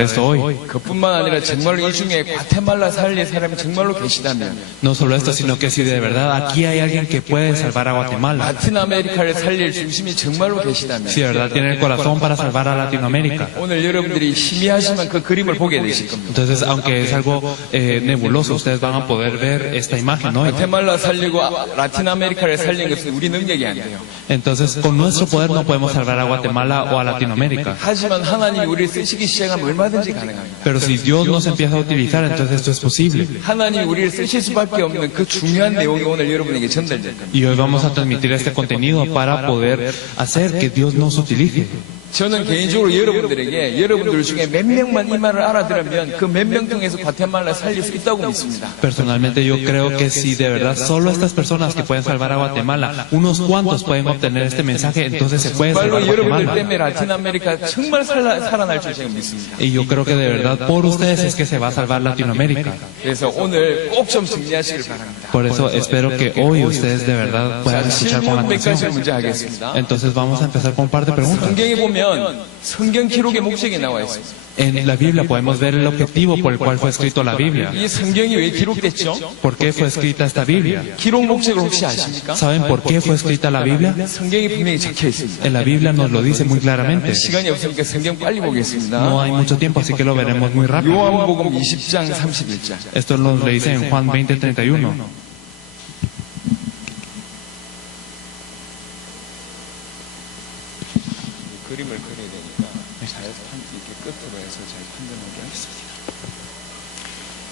esto hoy. 그뿐만 아니라 정말로 이 중에 과테말라 살릴 사람이 정말로 계시다면 No solo esto, sino que si de verdad aquí hay alguien que puede salvar a Guatemala, 라틴 아메리카를 살릴 중심이 정말로 계시다면 si de verdad tiene el corazón para salvar a Latinoamérica. 오늘 여러분들이 희미하지만 그 그림을 보게 되실 겁니다. Entonces, aunque es algo nebuloso, ustedes van a poder ver esta imagen, ¿no? 과테말라 살리고 라틴 아메리카를 살린 것은 우리 능력이 안 돼요. Entonces, con nuestro poder no podemos salvar a Guatemala o a Latinoamérica. 하지만 하나님이 우리를 쓰시기 시작하면 얼마든지 가능합니다. Pero si Dios nos empieza a utilizar, entonces esto es posible. 하나님이 우리를 쓰실 수밖에 없는 그 중요한 내용이 오늘 여러분에게 전달될 겁니다. Y hoy vamos a transmitir este contenido para poder hacer que Dios nos utilice. 저는 개인적으로 여러분들에게 여러분들 중에 몇 명만 이 말을 알아들으면 그 몇 명 통해서 과테말라 살릴 수 있다고 믿습니다. Personalmente yo creo que si de verdad solo estas personas que pueden salvar a Guatemala, unos cuantos pueden obtener este mensaje, entonces se puede salvar 정말로 여러분들 Guatemala. 때문에 라틴 아메리카 정말 살아날 줄 제가 믿습니다. Y yo creo que de verdad por ustedes es que se va a salvar Latinoamérica. 그래서 오늘 꼭 좀 정리하시길 바랍니다. Por eso espero que hoy ustedes de verdad puedan escuchar con 질문 몇 가지 atención. 문제 하겠습니다. Entonces vamos a empezar con un par de preguntas. 성경에 보면 성경 기록의 목적이 나와 있습니다. En la Biblia podemos ver el objetivo por el cual fue escrito la Biblia. 이 성경이 왜 기록됐죠? ¿Por qué fue escrita esta Biblia? 기록 목적을 혹시 아십니까? ¿Saben por qué fue escrita la Biblia? 성경이 분명히 적혀 있습니다. En la Biblia nos lo dice muy claramente. 시간이 없으니까 성경 빨리 보겠습니다. No hay mucho tiempo, así que lo veremos muy rápido. 요한복음 20장 31절. Esto nos lo dice en Juan 20:31. 그림을 그려야 되니까 잘 이렇게 끝으로 해서 잘 판정하게 하겠습니다.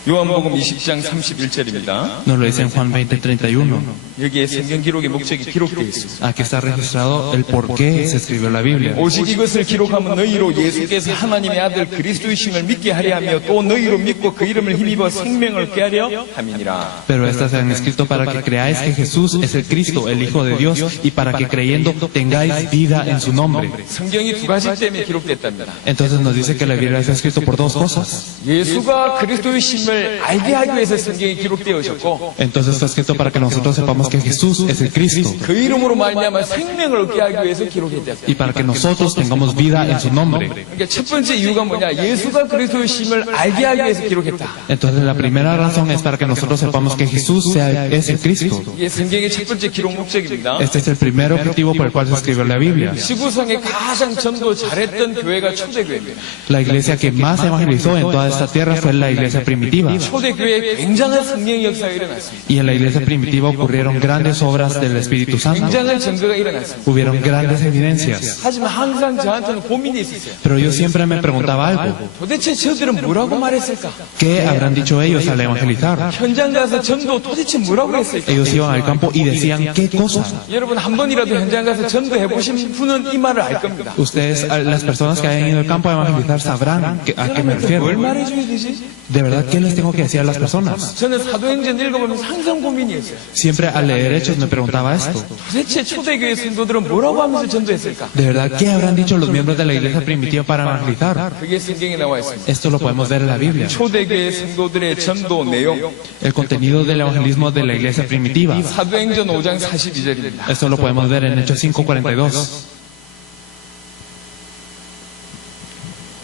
요한복음 20장 31절입니다. Nos lo dice en Juan 20:31. 여기에 성경 기록의 목적이 기록되어 있습니다. Aquí está registrado el por qué se escribió la Biblia. 오직 이것을 기록하면 너희로 예수께서 하나님의 아들 그리스도이심을 믿게 하려 하며 또 너희로 믿고 그 이름을 힘입어 생명을 얻게 하려 함이니라. Pero estas se han escrito para que creáis que Jesús es el Cristo, el Hijo de Dios, y para que creyendo tengáis vida en su nombre. 성경이 두 가지 때문에 기록됐답니다. Entonces nos dice que la Biblia está escrito por dos cosas. 예수가 그리스도이심을 알게 하기 위해서 성경이 기록되어 오셨고 Entonces está escrito para que nosotros sepamos que Jesús es el Cristo 그 이름으로 말미암아 생명을 얻게 하기 위해서 기록했다. y para que nosotros tengamos vida en su nombre. 그러니까 첫 번째 이유가 뭐냐? 예수가 그리스도이심을 알게 하기 위해서 기록했다. Entonces la primera razón es para que nosotros sepamos que Jesús es el Cristo. 이게 성경의 첫 번째 기록 목적입니다. Este es el primer objetivo por el cual se escribió la Biblia. 지구상에 가장 전도 잘했던 교회가 초대교회입니다. La iglesia que más evangelizó en toda esta tierra fue la iglesia primitiva. 초대교회에 굉장한 성령의 역사가 일어났습니다. Y en la iglesia primitiva ocurrieron grandes obras del Espíritu Santo. 굉장한 증거가 일어났습니다. Hubieron grandes evidencias. 하지만 항상 저한테는 고민이 있었어요. Pero yo siempre me preguntaba algo. 도대체 저들은 뭐라고 말했을까? ¿Qué habrán dicho ellos al evangelizar? 현장 가서 전도 도대체 뭐라고 했을까? Ellos iban al campo y decían qué cosa. 여러분 한 번이라도 현장 가서 전도해 보신 분은 이 말을 알 겁니다. Ustedes, las personas que hayan ido al campo a evangelizar sabrán a qué me refiero. 뭘 말해줘야 되지? De verdad, ¿qué les tengo que decir a las personas? 저는 사도행전 읽어보면서 항상 고민이었어요. Siempre al leer Hechos me preguntaba esto. 도대체 초대교회 성도들은 뭐라고 하면서 전도했을까? De verdad, ¿qué habrán dicho los miembros de la iglesia primitiva para evangelizar? 그게 성경에 나와 있습니다. Esto lo podemos ver en la Biblia. 초대교회 성도들의 전도 내용, El contenido del evangelismo de la iglesia primitiva. 사도행전 5장 42절입니다. Esto lo podemos ver en Hechos 5:42.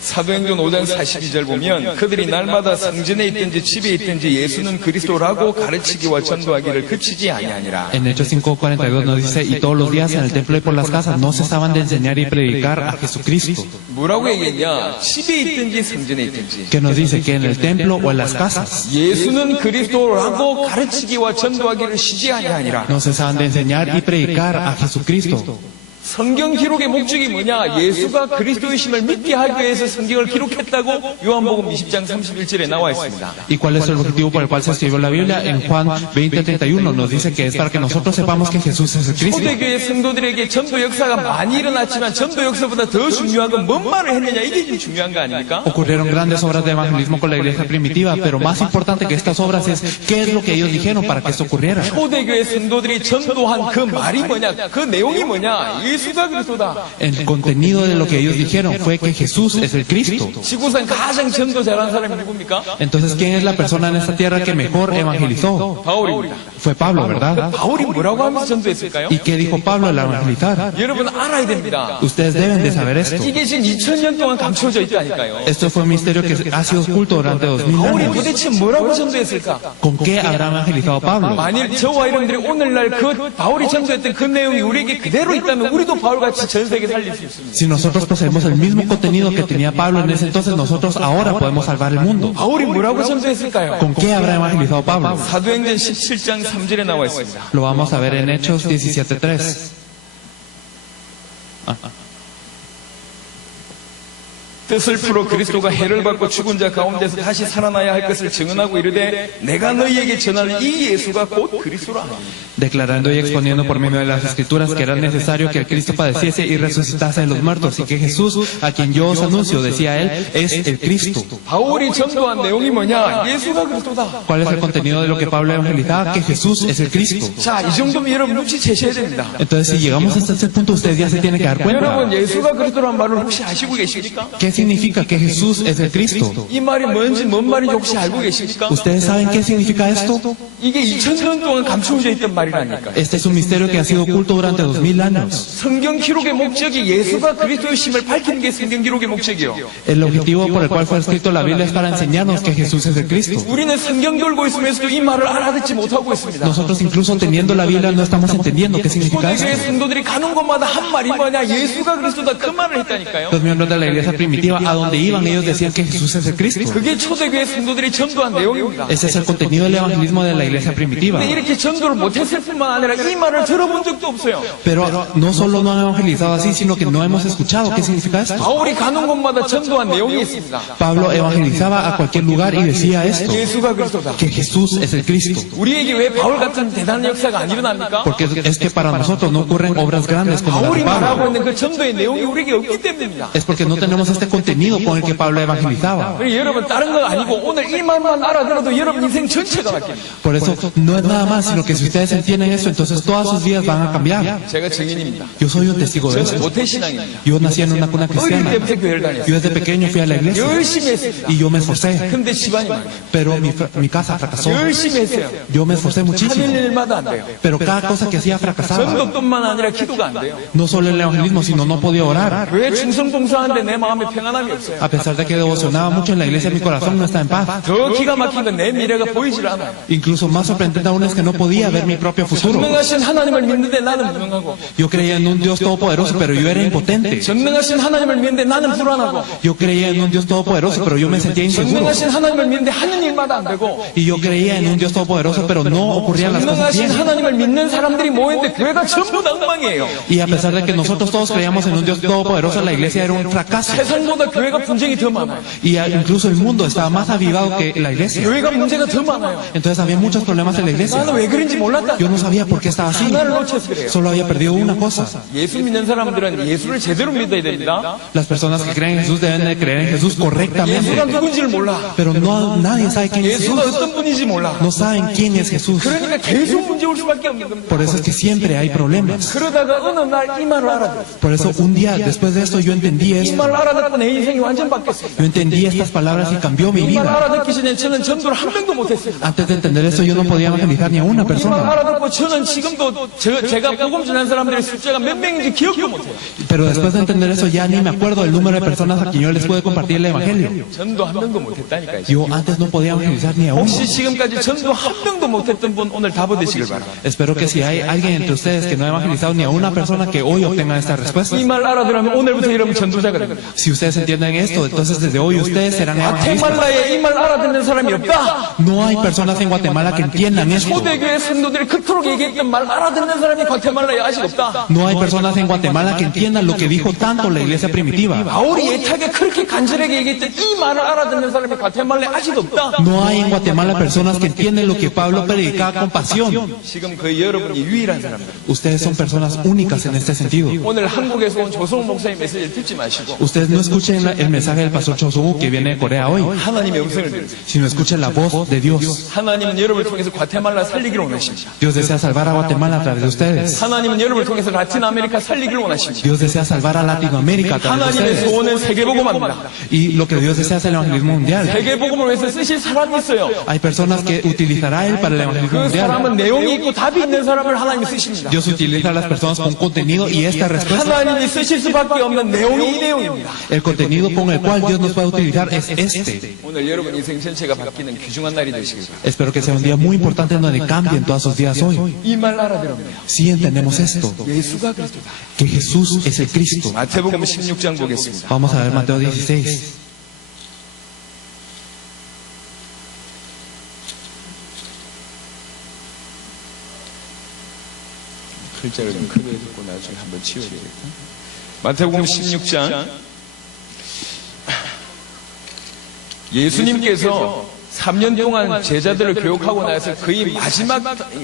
사도행전 5장 42절 보면 그들이 날마다 성전에 있든지 집에 있든지 예수는 그리스도라고 가르치기와 전도하기를 그치지 아니하니라. En Hechos 5:42 nos dice, y todos los días en el templo y por las casas no cesaban de enseñar y predicar a Jesucristo. 뭐라고 얘기했냐? 집에 있든지 성전에 있든지 Que nos dice que en el templo o en las casas 예수는 그리스도라고 가르치기와 전도하기를 쉬지 아니하니라. no cesaban de enseñar y predicar a Jesucristo. 성경 기록의 목적이 뭐냐? 예수가 그리스도이심을 믿게 하기 위해서 성경을 기록했다고 요한복음 20장 31절에 나와 있습니다. ¿Y cuál es el objetivo por el cual se escribió la Biblia? En Juan 20:31 nos dice que es para que nosotros sepamos que Jesús es el Cristo. 초대교회 성도들에게 전도 역사가 많이 일어났지만 전도 역사보다 더 중요한 건 뭔 말을 했느냐? 이게 좀 중요한 거 아닙니까? Ocurrieron grandes obras de evangelismo con la iglesia primitiva, pero más importante que estas obras es qué es lo que ellos dijeron para que esto ocurriera. 초대교회 성도들이 전도한 그 말이 뭐냐? 그 내용이 뭐냐? 예수가 그리스도다. El contenido de lo que ellos dijeron fue que Jesús es el Cristo. 지구상 가장 전도 잘한 사람이 누굽니까? Entonces, ¿quién es la persona en esta tierra que mejor evangelizó? 바울입니다. Fue Pablo, ¿verdad? 바울이 뭐라고 하면서 전도했을까요? ¿Y qué dijo Pablo al evangelizar? 여러분 알아야 됩니다. Ustedes deben de saber esto. 이게 지금 2000년 동안 감춰져 있다니까요. Esto fue un misterio que ha sido oculto durante 2000 바울이 años. 도대체 뭐라고 전도했을까? ¿Con qué habrá evangelizado Pablo? 만일 저와 여러분들이 오늘날 그 바울이 전도했던 그 내용이 우리에게 그대로 있다면 우리도 바울같이 전 세계 살릴 수 있습니다. Si nosotros poseemos el mismo contenido que tenía Pablo en ese entonces, nosotros ahora podemos salvar el mundo. 바울이 뭐라고 전도했을까요? ¿Con qué habrá evangelizado Pablo? 사도행전 17장 3절에 나와 있습니다. Lo vamos a ver en Hechos 17:3. 뜻을 풀어 그리스도가 해를 받고 죽은 자 가운데서 다시 살아나야 할 것을 증언하고 이르되 내가 너희에게 전하는 이 예수가 곧 그리스도라. Declarando y exponiendo por medio de las Escrituras que era necesario que el Cristo padeciese y resucitase de los muertos, y que Jesús, a quien yo os anuncio, decía él, es el Cristo. 바울이 전도한 내용이 뭐냐? 예수가 그리스도다. ¿Cuál es el contenido de lo que Pablo evangelizaba? Que Jesús es el Cristo. 자, 이 정도면 여러분 눈치채셔야 됩니다. Entonces, si llegamos hasta ese punto, ustedes ya se tienen que dar cuenta. 여러분 예수가 그리스도란 말을 혹시 아시고 계십니까? ¿Qué significa que Jesús es el Cristo? 이 말이 뭔지 뭔 말인지 혹시 알고 계십니까? ¿Ustedes saben qué significa esto? 이게 2000년 동안 감추어져 있던 말이라니까요. Este es un misterio que ha sido oculto durante 2000 años. 성경 기록의 목적이 예수가 그리스도이심을 밝히는 게 성경 기록의 목적이요. El objetivo por el cual fue escrito la Biblia es para enseñarnos que Jesús es el Cristo. 우리는 성경 돌고 있으면서도 이 말을 알아듣지 못하고 있습니다. Nosotros incluso teniendo la Biblia no estamos entendiendo qué significa 초대교회 esto. 성도들이 가는 곳마다 한 말이 뭐냐? 예수가 그리스도다 그 말을 했다니까요. Los miembros de la iglesia primitiva, a donde iban, ellos decían que Jesús es el Cristo. 그게 초대교회 성도들이 전도한 내용입니다. Ese es el contenido del evangelismo de la iglesia primitiva. 근데 이렇게 전도를 못했을 뿐만 아니라 이 말을 들어본 적도 없어요. Pero no solo no han evangelizado así, sino que no hemos escuchado qué significa esto. 바울이 가는 곳마다 전도한 내용이 있습니다. Pablo evangelizaba a cualquier lugar y decía esto, 예수가 그리스도다. que Jesús es el Cristo. 우리에게 왜 바울 같은 대단한 역사가 안 일어납니까? Porque es que para nosotros no ocurren obras grandes como la de 바울이 말하고 Pablo. 있는 그 전도의 내용이 우리에게 없기 때문입니다. Es porque no tenemos este contenido con el que Pablo evangelizaba. 여러분 다른 건 아니고 오늘 이 말만 알아들어도 여러분 인생 전체가 바뀝니다. Por eso no es nada más, sino que si ustedes entienden eso, entonces todas sus vidas van a cambiar. 제가 증인입니다. Yo soy un testigo de 저는 esto. 모태신앙입니다. Yo nací en una cuna 어릴 cristiana. 때부터 교회를 다녔어요. Yo desde pequeño fui a la iglesia 열심히 했습니다. y yo me esforcé, 근데 집안이 망해요. pero mi casa fracasó. 열심히 했어요. Yo me esforcé muchísimo, 하는 일마다 안 돼요. pero cada cosa que hacía fracasaba. 전도뿐만 아니라 기도가 안 돼요. No solo el evangelismo, sino no podía orar. 왜 충성봉사하는데 내 마음에 평안함이 없어요? A pesar de que devocionaba mucho en la iglesia, mi corazón no está en paz. 더 기가 막힌 건 내 미래가 보이질 않아요. Incluso más sorprendente aún es que no podía ver mi propio futuro. 전능하신 하나님을 믿는데 나는 무능하고, Yo creía en un Dios todopoderoso, pero yo era impotente. 전능하신 하나님을 믿는데 나는 불안하고, Yo creía en un Dios todopoderoso, pero yo me sentía inseguro. 전능하신 하나님을 믿는데 하는 일마다 안 되고, Y yo creía en un Dios todopoderoso, pero no ocurrían las cosas 전능하신 bien. 하나님을 믿는 사람들이 모였는데 교회가 전부 다 엉망이에요. Y a pesar de que nosotros todos creíamos en un Dios todopoderoso, la iglesia era un fracaso. 세상보다 교회가 분쟁이 더 많아요. Y incluso el mundo estaba más avivado que la iglesia. 교회가 문제가 더 많아요. Entonces había muchos problemas en la iglesia. 나는 왜 그런지 몰랐다. Yo no sabía por qué estaba así. 하나를 놓쳐서 그래요. Solo había perdido una cosa. 예수 믿는 사람들은 예수를 제대로 믿어야 됩니다. Las personas que creen en Jesús deben de creer en Jesús correctamente. 예수가 누군지를 몰라. Pero nadie sabe quién es 예수가 Jesús. 어떤 분인지 몰라. No saben quién es Jesús. 그러니까 계속 문제 올 수밖에 없는 겁니다. Por eso es que siempre hay problemas. 그러다가 어느 날 이 말을 알아들었어요. Por eso un día después de esto yo entendí 이 esto. 말을 알아듣고 내 인생이 완전 바뀌었어요. Yo entendí estas palabras y cambió mi 이 말을 vida. 알아듣기 전에 저는 전도를 한 명도 못했어요. Antes de entender esto yo no podía evangelizar ni a una 이 말을 persona. 알아듣고 저는 지금도 제가 복음 전한 사람들의 숫자가 몇 명인지 기억도 못해요. Pero después de entender eso ya ni me acuerdo del número de personas a quien yo les pude compartir el evangelio. 전도 한 명도 못했다니까요. Yo antes no podía evangelizar ni a uno. 혹시 지금까지 전도 한 명도 못했던 분 오늘 답 얻으시길 바랍니다. Espero que si hay alguien entre ustedes que no ha evangelizado ni a una persona, que hoy obtengan esta respuesta. 이 말 알아들으면 오늘부터 여러분 전도자가 됩니다. Si ustedes entienden esto, entonces desde hoy ustedes serán evangelistas. 과테말라에 이 말 알아듣는 사람이 없다. No hay personas en Guatemala que entiendan esto. 초대교회 성도들이 그토록 얘기했던 말 알아듣는 사람이 과테말라에 아직 없다. No hay personas en Guatemala que entiendan lo que dijo tanto la iglesia primitiva. 바울이 애타게 그렇게 간절하게 얘기했던 이 말을 알아듣는 사람이 과테말라에 아직 없다. No hay en Guatemala personas que entienden lo que Pablo predicaba con pasión. 지금 거의 여러분이 유일한 사람들. Ustedes son personas únicas en este sentido. 오늘 한국에서 온 조성욱 목사님 메시지를 듣지 마시고 Ustedes no escuchen escuchen el mensaje del pastor Cho Sung-woo que viene de Corea hoy, 하나님의 음성을 들으세요. sino escuchen la voz de Dios. 하나님은 여러분을 통해서 과테말라 살리기를 원하십니다. Dios desea salvar a Guatemala a través de ustedes. 하나님은 여러분을 통해서 라틴 아메리카 살리기를 원하십니다. Dios desea salvar a Latinoamérica a través de 하나님의 ustedes. 소원은 세계복음화입니다. Y lo que Dios desea es el evangelismo mundial. 세계복음을 위해서 쓰실 사람이 있어요. Hay personas que utilizará Él para el evangelismo 그 mundial. 사람은 내용이 있고 답이 있는 사람을 하나님이 쓰십니다. Dios utiliza a las personas con contenido y esta respuesta, 하나님이 쓰실 수밖에 없는 내용이 이 내용입니다. el contenido con el cual Dios nos puede utilizar es este. 오늘 여러분 인생 전체가 바뀌는 귀중한 날이 되시길 바랍니다. Espero que sea un día muy importante en donde cambien todos sus días hoy. 이 말 알아들었네요. Si entendemos esto, 예수가 그리스도다. que Jesús es el Cristo. 마태복음 16장 보겠습니다. Vamos a ver Mateo 16. 글자를 좀 크게 해줬고 나중에 한번 치워야겠다. 마태복음 16장 예수님께서 3년 동안 제자들을 교육하고 나서 거의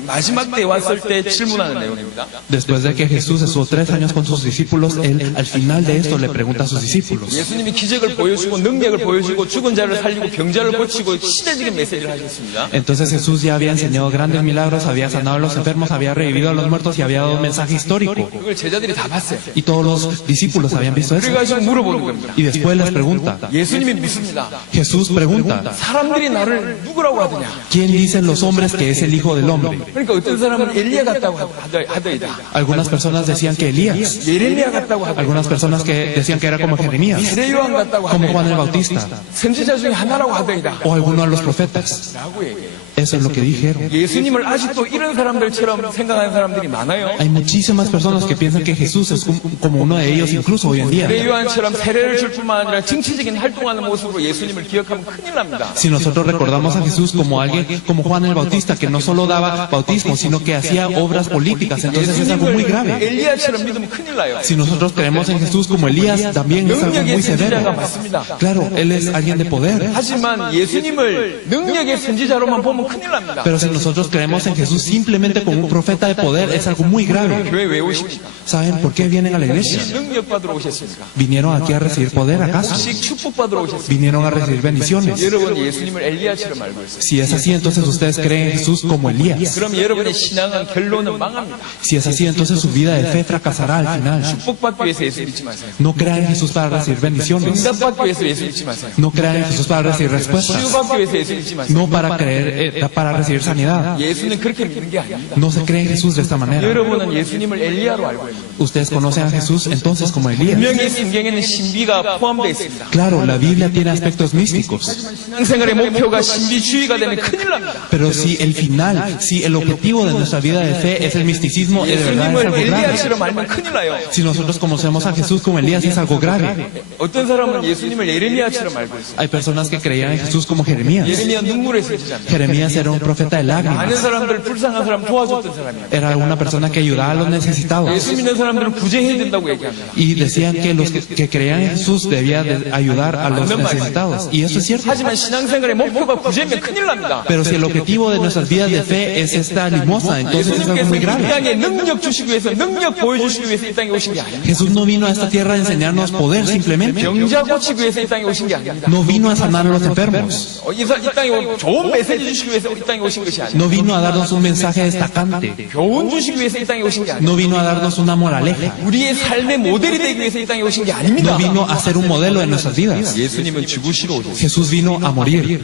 마지막 때 왔을 때 질문하는 내용입니다. Después de que Jesús estuvo 3 años con sus discípulos, Él al final de esto le pregunta a sus discípulos. 예수님이 기적을 보여주고 능력을 보여주고 죽은 자를 살리고 병자를 고치고 시대적인 메시지를 하셨습니다. Entonces Jesús ya había enseñado grandes milagros, había sanado a los enfermos, había revivido a los muertos y había dado un mensaje histórico. 그걸 제자들이 다 봤어요. Y todos los discípulos habían visto eso. 그래가지고 물어보는 겁니다. Y después les pregunta, 예수님이 묻습니다. Jesús pregunta, 사람들이 나를 누구라고 하더냐? ¿quién dicen los hombres que es el Hijo del Hombre? 그러니까 어떤 사람은 엘리야 같다고 하더이다. Algunas personas decían que Elías, 예레미야 같다고 하더이다. algunas personas que decían que era como Jeremías, 세례요한 같다고 como Juan el 하더이다. Bautista, 선지자 중에 하나라고 하더이다. o alguno de los profetas. 라고 얘기해요. Eso es lo que dijeron. 예수님을 아직도 이런 사람들처럼 생각하는 사람들이 많아요. Hay muchísimas personas que piensan que Jesús es como uno de ellos incluso hoy en día. 세례요한처럼 세례를 줄 뿐만 아니라 정치적인 활동하는 모습으로 예수님을 기억하면 큰일 납니다. Si nosotros recordamos a Jesús como alguien, como Juan el Bautista, que no solo daba bautismo, sino que hacía obras políticas, entonces es algo muy grave. 엘리야처럼 믿으면 큰일 나요. Si nosotros creemos en Jesús como Elías, también es algo 능력의 muy 선지자가 severo. 맞습니다. Claro, Él es alguien de poder. 하지만 예수님을 능력의 선지자로만 보면 큰일 납니다. Pero si nosotros creemos en Jesús simplemente como un profeta de poder, es algo muy grave. 교회 왜 오십니까? ¿Saben por qué vienen a la iglesia? 혹시 능력 받으러 오셨습니까? ¿Vinieron aquí a recibir poder acaso? 혹시 축복 받으러 오셨습니까? ¿Vinieron a recibir bendiciones? 여러분 예수님을 엘리야처럼 알고 있어요. Si es así, entonces ustedes creen en Jesús como Elías. 그럼 여러분의 신앙은 결론은 망합니다. Si es así, entonces su vida de fe fracasará al final. 축복받기 위해서 예수 믿지 마세요. No crean en Jesús para recibir bendiciones. 응답받기 위해서 예수 믿지 마세요. No crean en Jesús para recibir respuestas. 치유받기 위해서 예수 믿지 마세요. No para creer, para recibir sanidad. 예수는 그렇게 믿는 게 아닙니다. No se cree en Jesús de esta manera. 여러분은 예수님을 엘리야로 알고 있는 거예요. Ustedes conocen a Jesús entonces como Elías. 분명히 성경에는 신비가 포함되어 있습니다. Claro, la Biblia tiene aspectos místicos. 신앙생활의 목표가 신비주의가 되면 큰일 납니다. Pero si el final, si el objetivo de nuestra vida de fe es el misticismo, de verdad es 예수님을 algo grave. 엘리야처럼 알면 큰일 나요. Si nosotros conocemos a Jesús como Elías, es algo grave. 어떤 사람은 예수님을 예레미야처럼 알고 있어요. Hay personas que creían en Jesús como Jeremías. 예레미야 눈물의 선지자입니다. Jeremías era un profeta de 많은 lágrimas. 사람들 불쌍한 사람 도와줬던 사람이에요. Era una persona que ayudaba a los necesitados. 예수 믿는 사람들은 구제해야 된다고 얘기합니다. Y decían que los que creían en Jesús debían de ayudar a los necesitados. Y eso es cierto. 하지만 신앙생활의 목표가 구제면 큰일 납니다. Pero si el objetivo de nuestras vidas de fe es esta limosna, entonces es algo 예수님께서 muy 이 grave. 땅에 능력 주시기 위해서 능력 보여주시기 위해서 이 땅에 오신 게 아닙니다. Jesús no vino a esta tierra a enseñarnos poder simplemente. 병자 고치기 위해서 이 땅에 오신 게 아닙니다. No vino a sanar a los enfermos. 이 땅에 좋은 메시지 주시기 위해서 이 땅에 오신 것이 아닙니다. No vino a darnos un mensaje destacante. 교훈 주시기 위해서 이 땅에 오신 게 아닙니다. No vino a darnos una moraleja. 우리의 삶의 모델이 되기 위해서 이 땅에 오신 게 아닙니다. No vino a ser un modelo de nuestras vidas. 예수님은 죽으시러 오셨어요. Jesús vino a morir.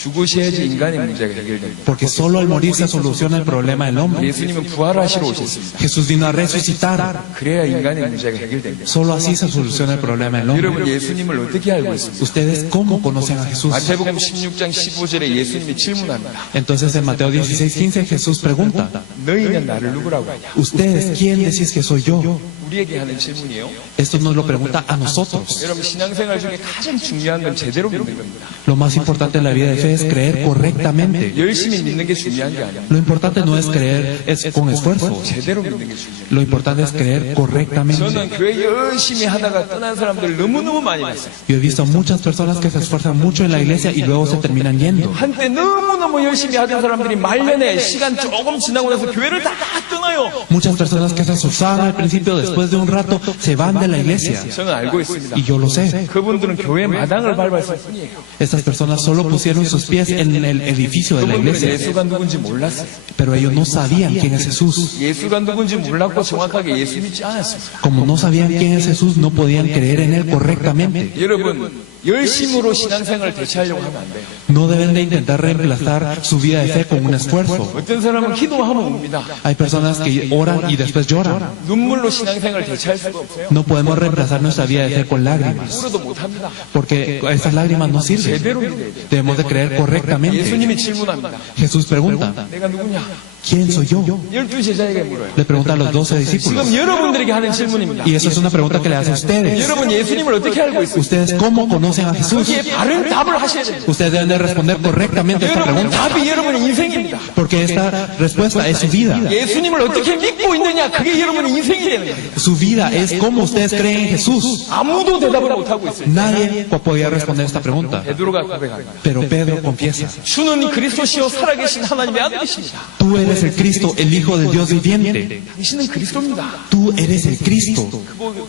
죽으셔야지 인간의 문제가 해결됩니다. Porque solo al morir se soluciona el problema del hombre. 예수님은 부활하시러 오셨습니다. Jesús vino a resucitar. 그래야 인간의 문제가 해결됩니다. Solo así se soluciona el problema del hombre. 여러분 예수님을 어떻게 알고 있습니까? ¿Ustedes cómo conocen a Jesús? 마태복음 16장 15절에 예수님이 질문합니다. Entonces en Mateo 16:15 Jesús pregunta, 너희는 나를 누구라고 하냐? ¿ustedes quién decís que soy yo? 우리에게 하는 질문이에요. Esto nos lo pregunta a nosotros. 여러분 신앙생활 중에 가장 중요한 건 제대로 믿는 겁니다. Lo más importante en la vida de fe importante es creer correctamente. 열심히 믿는 게 중요한 게 아니야. Lo importante no es creer con esfuerzo. 제대로 믿는 게 중요해. Lo importante es creer correctamente. 저는 교회 열심히 하다가 떠난 사람들 너무너무 많이 봤어요. Yo he visto muchas personas que se esfuerzan mucho en la iglesia y luego se terminan yendo. 한때 너무너무 열심히 하던 사람들이 말년에 시간 조금 지나고 나서 교회를 다 떠나요. Muchas personas que se esforzaban al principio, después de un rato, se van de la iglesia. 저는 알고 있습니다. Y yo lo sé. 그분들은 교회 마당을 밟았을 뿐이에요. Estas personas solo pusieron sus pies en el edificio de la 그분들은 iglesia. 예수가 누군지 몰랐어요. Pero ellos no sabían quién es Jesús. 예수가 누군지 몰랐고 정확하게 예수 믿지 않았습니다. Como no sabían quién es Jesús, no podían creer en Él correctamente. 여러분, 열심으로 신앙생활을 대체하려고 하면 안 돼요. No deben de intentar reemplazar su vida de fe con un esfuerzo. 어떤 사람은 기도하면 웁니다. Hay personas que oran y después lloran. 눈물로 신앙생활을 대체할 수가 없어요. No podemos reemplazar nuestra vida de fe con lágrimas, 울어도 못합니다. porque esas lágrimas no sirven. 제대로 믿어야 돼요. Debemos de creer correctamente. 예수님이 질문합니다. Jesús pregunta, 내가 누구냐? ¿quién soy yo? 12제자에게 물어요. Le pregunta a los 12 discípulos. 지금 여러분들에게 하는 질문입니다. Y eso es una pregunta que le hace a ustedes. 여러분 예수님을 어떻게 알고 있어요? ¿Ustedes cómo conocen a Jesús? 거기에 바른 답을 하셔야 됩니다. Ustedes deben de responder correctamente a esta 여러분 pregunta, 답이 여러분의 인생입니다. porque esta respuesta es su vida. 예수님을 어떻게 믿고 있느냐 그게 여러분의 인생이 되는 거예요. Su vida es cómo ustedes creen en Jesús. 아무도 대답을 못하고 있어요. Nadie podía responder esta pregunta, 베드로가 고백합니다. pero Pedro confiesa, 주는 그리스도시요 살아계신 하나님의 아들이십니다. tú eres el Cristo, el Hijo del Dios viviente. 당신은 그리스도입니다. Tú eres el Cristo.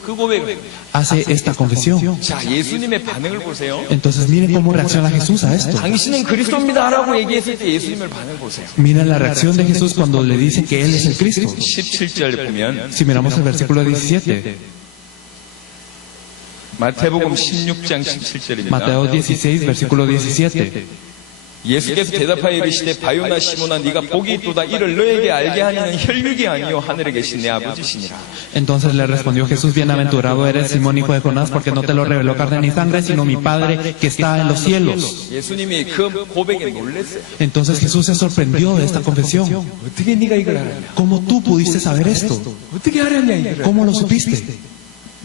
그 고백. Hace esta confesión. 자, 예수님의 반응을 보세요. Entonces miren cómo reacciona Jesús a esto. 당신은 그리스도입니다라고 얘기했을 때 예수님의 반응을 보세요. Miren la reacción de Jesús cuando le dicen que Él es el Cristo. 17절 보면 Si miramos el versículo 17, 마태복음 16장 17절입니다. Mateo 16, versículo 17. 예수께서 대답하여 이르시되 바요나 시몬아 네가 복이 있도다 이를 너에게 알게 하니는 혈육이 아니요 하늘에 계신 내 아버지시니라. Entonces le respondió Jesús, bienaventurado eres Simón, hijo de Jonás, porque no te lo reveló carne ni sangre, sino mi Padre que está en los cielos. 예수님이 그 고백에 놀랐어요. Entonces Jesús se sorprendió de esta confesión. 어떻게 네가 이걸 알았냐? ¿Cómo tú pudiste saber esto? 어떻게 알았냐 이거를? ¿Cómo lo supiste?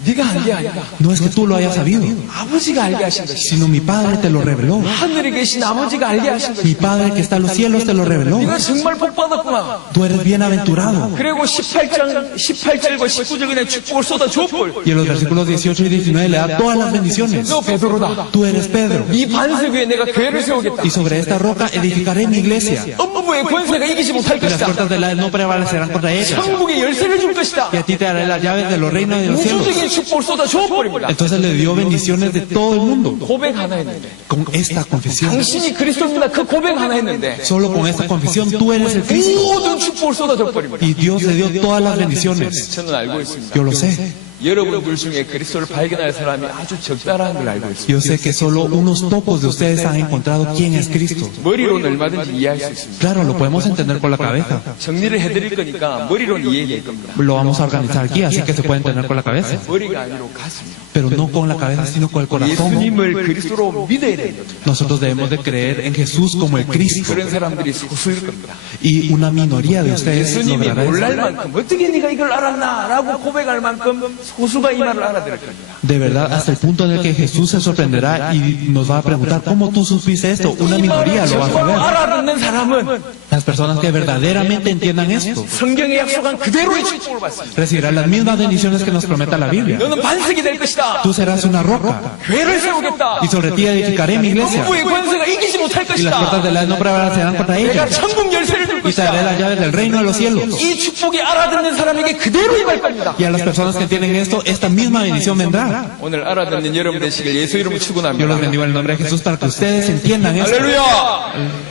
네가 안 게 아니라 No es que tú lo hayas sabido, 아버지가 알게 하신 것이. sino mi Padre te lo reveló. 하늘에 계신 아버지가 알게 하신 것이. Mi Padre que está en los cielos te lo reveló. 네가 정말 복 받았구나. Tú eres bienaventurado. 그리고 18절과 19절 그냥 축복을 쏟아 줬고. Y en los versículos 18 y 19 le da todas las bendiciones. 너 베드로다. Tú eres Pedro. 이 반석 위에 내가 교회를 세우겠다. Y sobre esta roca edificaré mi iglesia. 음부의 권세가 이기지 못할 Y las 것이다. puertas del Hades no prevalecerán contra ella. 천국의 열쇠를 줄 것이다. Y a ti te daré las llaves de los reinos de los cielos. 우주적인 축복을 쏟아 줘버립니다. Entonces le dio bendiciones de todo el mundo. 고백 하나 했는데 Con esta confesión. 당신이 그리스도입니다. 그 고백 하나 했는데 Solo con esta confesión tú eres el Cristo. 모든 축복을 쏟아 줘버립니다. Y Dios le dio todas las bendiciones. 저는 알고 있습니다. Yo lo sé. 여러분들 중에 그리스도를 발견할 사람이 아주 적다라는 걸 알고 있습니다. Yo sé que solo unos pocos de ustedes han encontrado quién es Cristo. 머리로는 얼마든지 이해할 수 있습니다. Claro, lo podemos entender por la cabeza. 정리를 해드릴 거니까 머리로는 이해될 겁니다. Lo vamos a organizar aquí, así que se puede entender con la cabeza. 머리가 아니로 가슴이요. Pero no con la cabeza, sino con el corazón. 예수님을 그리스도로 믿어야 됩니다. Nosotros debemos de creer en Jesús como el Cristo. 그런 사람들이 소수일 겁니다. Y una minoría de ustedes 예수님이 logrará 놀랄 eso. 만큼 어떻게 네가 이걸 알았나 라고 고백할 만큼 소수가 이 말을 알아들을 겁니다. De verdad, hasta el punto en el que Jesús se sorprenderá y nos va a preguntar, ¿cómo tú supiste esto? Una 이 minoría 말을 lo va a 정말 saber. 알아듣는 사람은 Las personas que verdaderamente entiendan esto 성경에 약속한 그대로의 축복을 받습니다. recibirán las mismas bendiciones que nos promete la Biblia. 너는 반석이 될 것이다. Tú serás una roca 교회를 세우겠다. y sobre ti edificaré mi iglesia. 음부의 권세가 이기지 못할 Y las puertas 것이다. del Hades no prevalecerán contra 내가 ella. 천국 열쇠를 줄 Y te daré 것이다. las llaves del reino de los cielos. 이 축복이 알아듣는 사람에게 그대로 임할 겁니다. Y a las personas que tienen esto, esta misma bendición vendrá. 오늘 알아듣는 여러분 되시길 예수 이름으로 Yo los 축원합니다. bendigo en el nombre de Jesús para que ustedes entiendan esto. 할렐루야.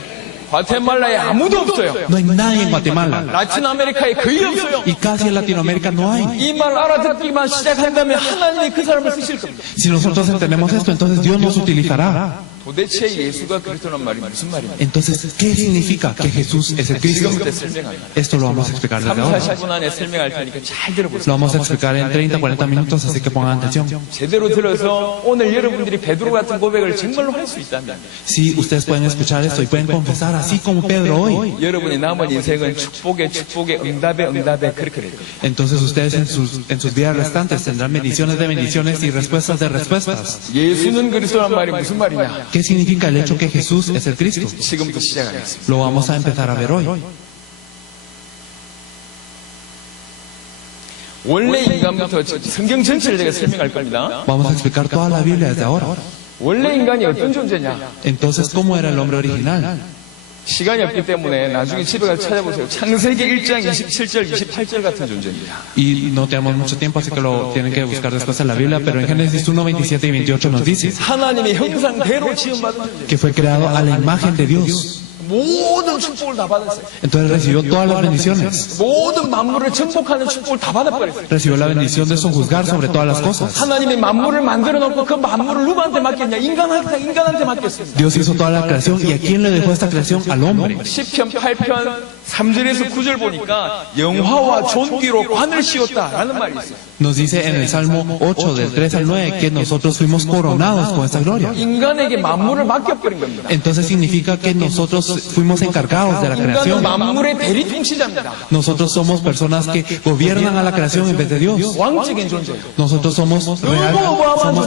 과테말라에 아무도 없어요. No hay nadie en Guatemala. 라틴 아메리카에 거의 없어요. Y casi en Latinoamérica no hay. 이 말 알아듣기만 시작한다면 하나님이 그 사람을 쓰실 겁니다. Si nosotros entendemos esto, entonces Dios nos utilizará. 도대체 예수가 그리스도란 말이 무슨 말입니까? Entonces, ¿qué significa que Jesús es el Cristo? 지금부터 설명합니다. Esto lo vamos a explicar desde ahora. 3-40분 안에 설명할 테니까 잘 들어보세요. Lo vamos a explicar en 30, 40 minutos, así que pongan atención. 제대로 들어서 오늘 여러분들이 베드로 같은 고백을 정말로 할 수 있다면 Si ustedes pueden escuchar esto y pueden confesar así como Pedro hoy, 여러분의 남은 인생은 축복의 응답의 그렇게 될 겁니다. entonces ustedes en sus vidas restantes tendrán bendiciones de bendiciones y respuestas de respuestas. 예수는 그리스도란 말이 무슨 말이냐? ¿Qué significa el hecho que Jesús es el Cristo? 지금부터 시작하겠습니다. Lo vamos a empezar a ver hoy. 원래 인간부터 성경 전체를 제가 설명할 겁니다. Vamos a explicar toda la Biblia desde ahora. 원래 인간이 어떤 존재냐? Entonces, ¿cómo era el hombre original? 시간이 없기 때문에 나중에 집에 가서 찾아보세요. 창세기 1장 27절, 28절 같은 존재입니다. Y no tenemos mucho tiempo, así que lo tienen que buscar después en la Biblia, pero en Génesis 1, 27 y 28 nos dice 하나님의 형상대로 지음받은 존재. que fue creado a la imagen de Dios. 모든 축복을 다 받았어요. Entonces recibió todas las bendiciones. 모든 만물을 정복하는 축복을 다 받아버렸어요. Recibió la bendición de sojuzgar sobre todas las cosas. 하나님이 만물을 만들어 놓고 그 만물을 누구한테 맡겼냐? 인간한테 맡겼습니다. Dios hizo toda la creación, ¿y a quién le dejó esta creación? Al hombre. 10편 8편 3절에서 9절 보니까 영화와 존귀로 관을 씌웠다라는 말이 있어요. Nos dice en el Salmo 8, del 3 al 9, que nosotros fuimos coronados con esta gloria. 인간에게 만물을 맡겨버린 겁니다. Entonces significa que nosotros fuimos encargados de la 인간은 creación. 만물의 대리 통치자입니다. Nosotros somos personas que gobiernan a la creación en vez de Dios. 왕적인 존재예요. Nosotros somos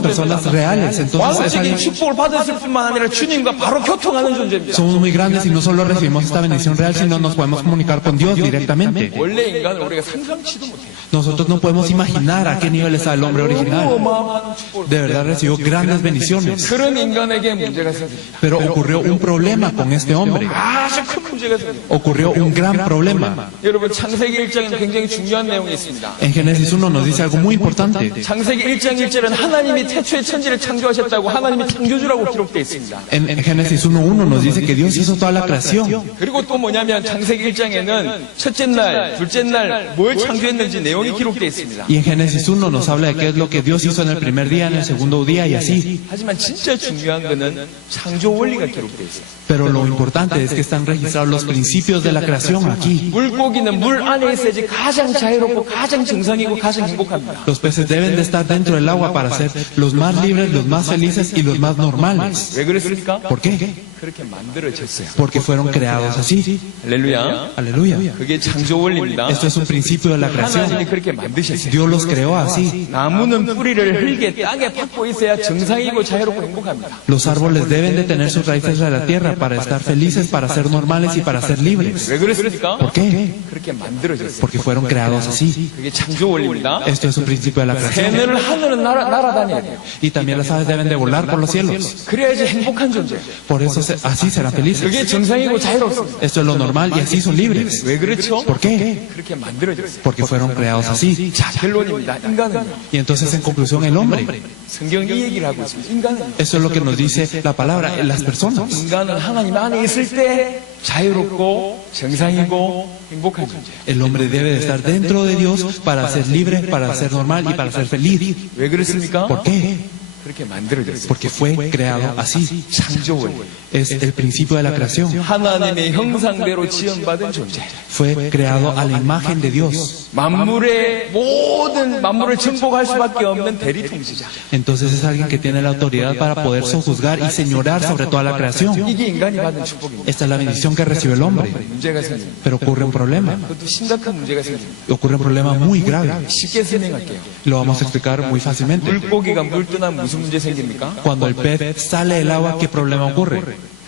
personas reales. Entonces es 왕적인 alguien- 축복을 받았을 뿐만 아니라 주님과 바로 교통하는 존재입니다. somos muy grandes y no solo recibimos esta bendición real, sino nos podemos comunicar con Dios directamente. 원래 인간을 우리가 상상치도 못해요. Nosotros no podemos imaginar a qué nivel está el hombre original. 어마어마한 축복을. De verdad recibió grandes bendiciones. 그런 인간에게 문제가 생깁니다. Pero ocurrió un problema con este hombre. 아주 큰 문제가 생깁니다. Ocurrió un gran problema. 여러분 창세기 1장에는 굉장히 중요한 내용이 있습니다. En Génesis 1 nos dice algo muy importante. 창세기 1장 1절은 하나님이 태초에 천지를 창조하셨다고 하나님이 창조주라고 기록되어 있습니다. En Génesis 1:1 nos dice que Dios hizo toda la creación. 그리고 또 뭐냐면 창세기 1장에는 첫째 날, 둘째 날 뭘 창조했는지 내용이 기록되어 있습니다. Y en Génesis 1 nos habla de qué es lo que Dios hizo en el primer día, en el segundo día y así. 하지만 진짜 중요한 거는 창조 원리가 기록되어 있어요. Pero lo importante es que están registrados los principios de la creación aquí. 물고기는 물 안에 있어야지 가장 자유롭고 가장 정상이고 가장 행복합니다. Los peces deben de estar dentro del agua para ser los más libres, los más felices y los más normales. 왜 그랬습니까? ¿Por qué? 그렇게 만들어졌어요. Porque fueron creados así. 할렐루야. Aleluya. 그게 창조 원리입니다. Esto es un principio de la 하나님이 creación. 그렇게 만드셨어요. Dios los creó así. 나무는 뿌리를 흙에 땅에 박고 있어야 정상이고 자유롭고 행복합니다. Los árboles deben de tener sus raíces de la tierra para estar felices, para ser normales y para ser libres. 왜 그랬습니까? ¿Por qué? 그렇게 만들어졌어요. Porque fueron creados así. 그게 창조 원리입니다. Esto es un principio de la creación. 새는 하늘은 날아다녀야 돼요. Y también las aves deben de volar por los cielos. 그래야지 행복한 존재예요. Por eso así serán felices. 그게 정상이고 자유롭습니다. Esto es lo normal y así son libres. 왜 그렇죠? ¿Por qué? 그렇게 만들어졌어요. Porque fueron creados así. 자, 결론입니다. 인간은 Y entonces en conclusión el hombre. 성경이 이 얘기를 하고 있습니다. 인간은 Esto es lo que nos dice la palabra, las personas. 인간은 하나님 안에 있을 때 자유롭고 정상이고 행복한 존재. El hombre debe de estar dentro de Dios para ser libre, para ser normal y para ser feliz. 왜 그렇습니까? ¿Por qué? 그렇게 만들어졌어요. Porque fue creado así. 창조 원리. Es el principio de la creación. 하나님의 형상대로 지음받은 존재. Fue creado a la imagen de Dios. 만물의 모든 만물을 정복할 수밖에 없는 대리 통치자. Entonces es alguien que tiene la autoridad para poder sojuzgar y señorar sobre toda la creación. 이게 인간이 받은 축복입니다. Esta es la bendición que recibe el hombre. 문제가 생깁니다. Pero ocurre un problema. 그것도 심각한 문제가 생깁니다. Ocurre un problema muy grave. 쉽게 설명할게요. Lo vamos a explicar muy fácilmente. 물고기가 물 떠나면 무슨 문제 생깁니까? Cuando el pez sale del agua, ¿qué problema ocurre?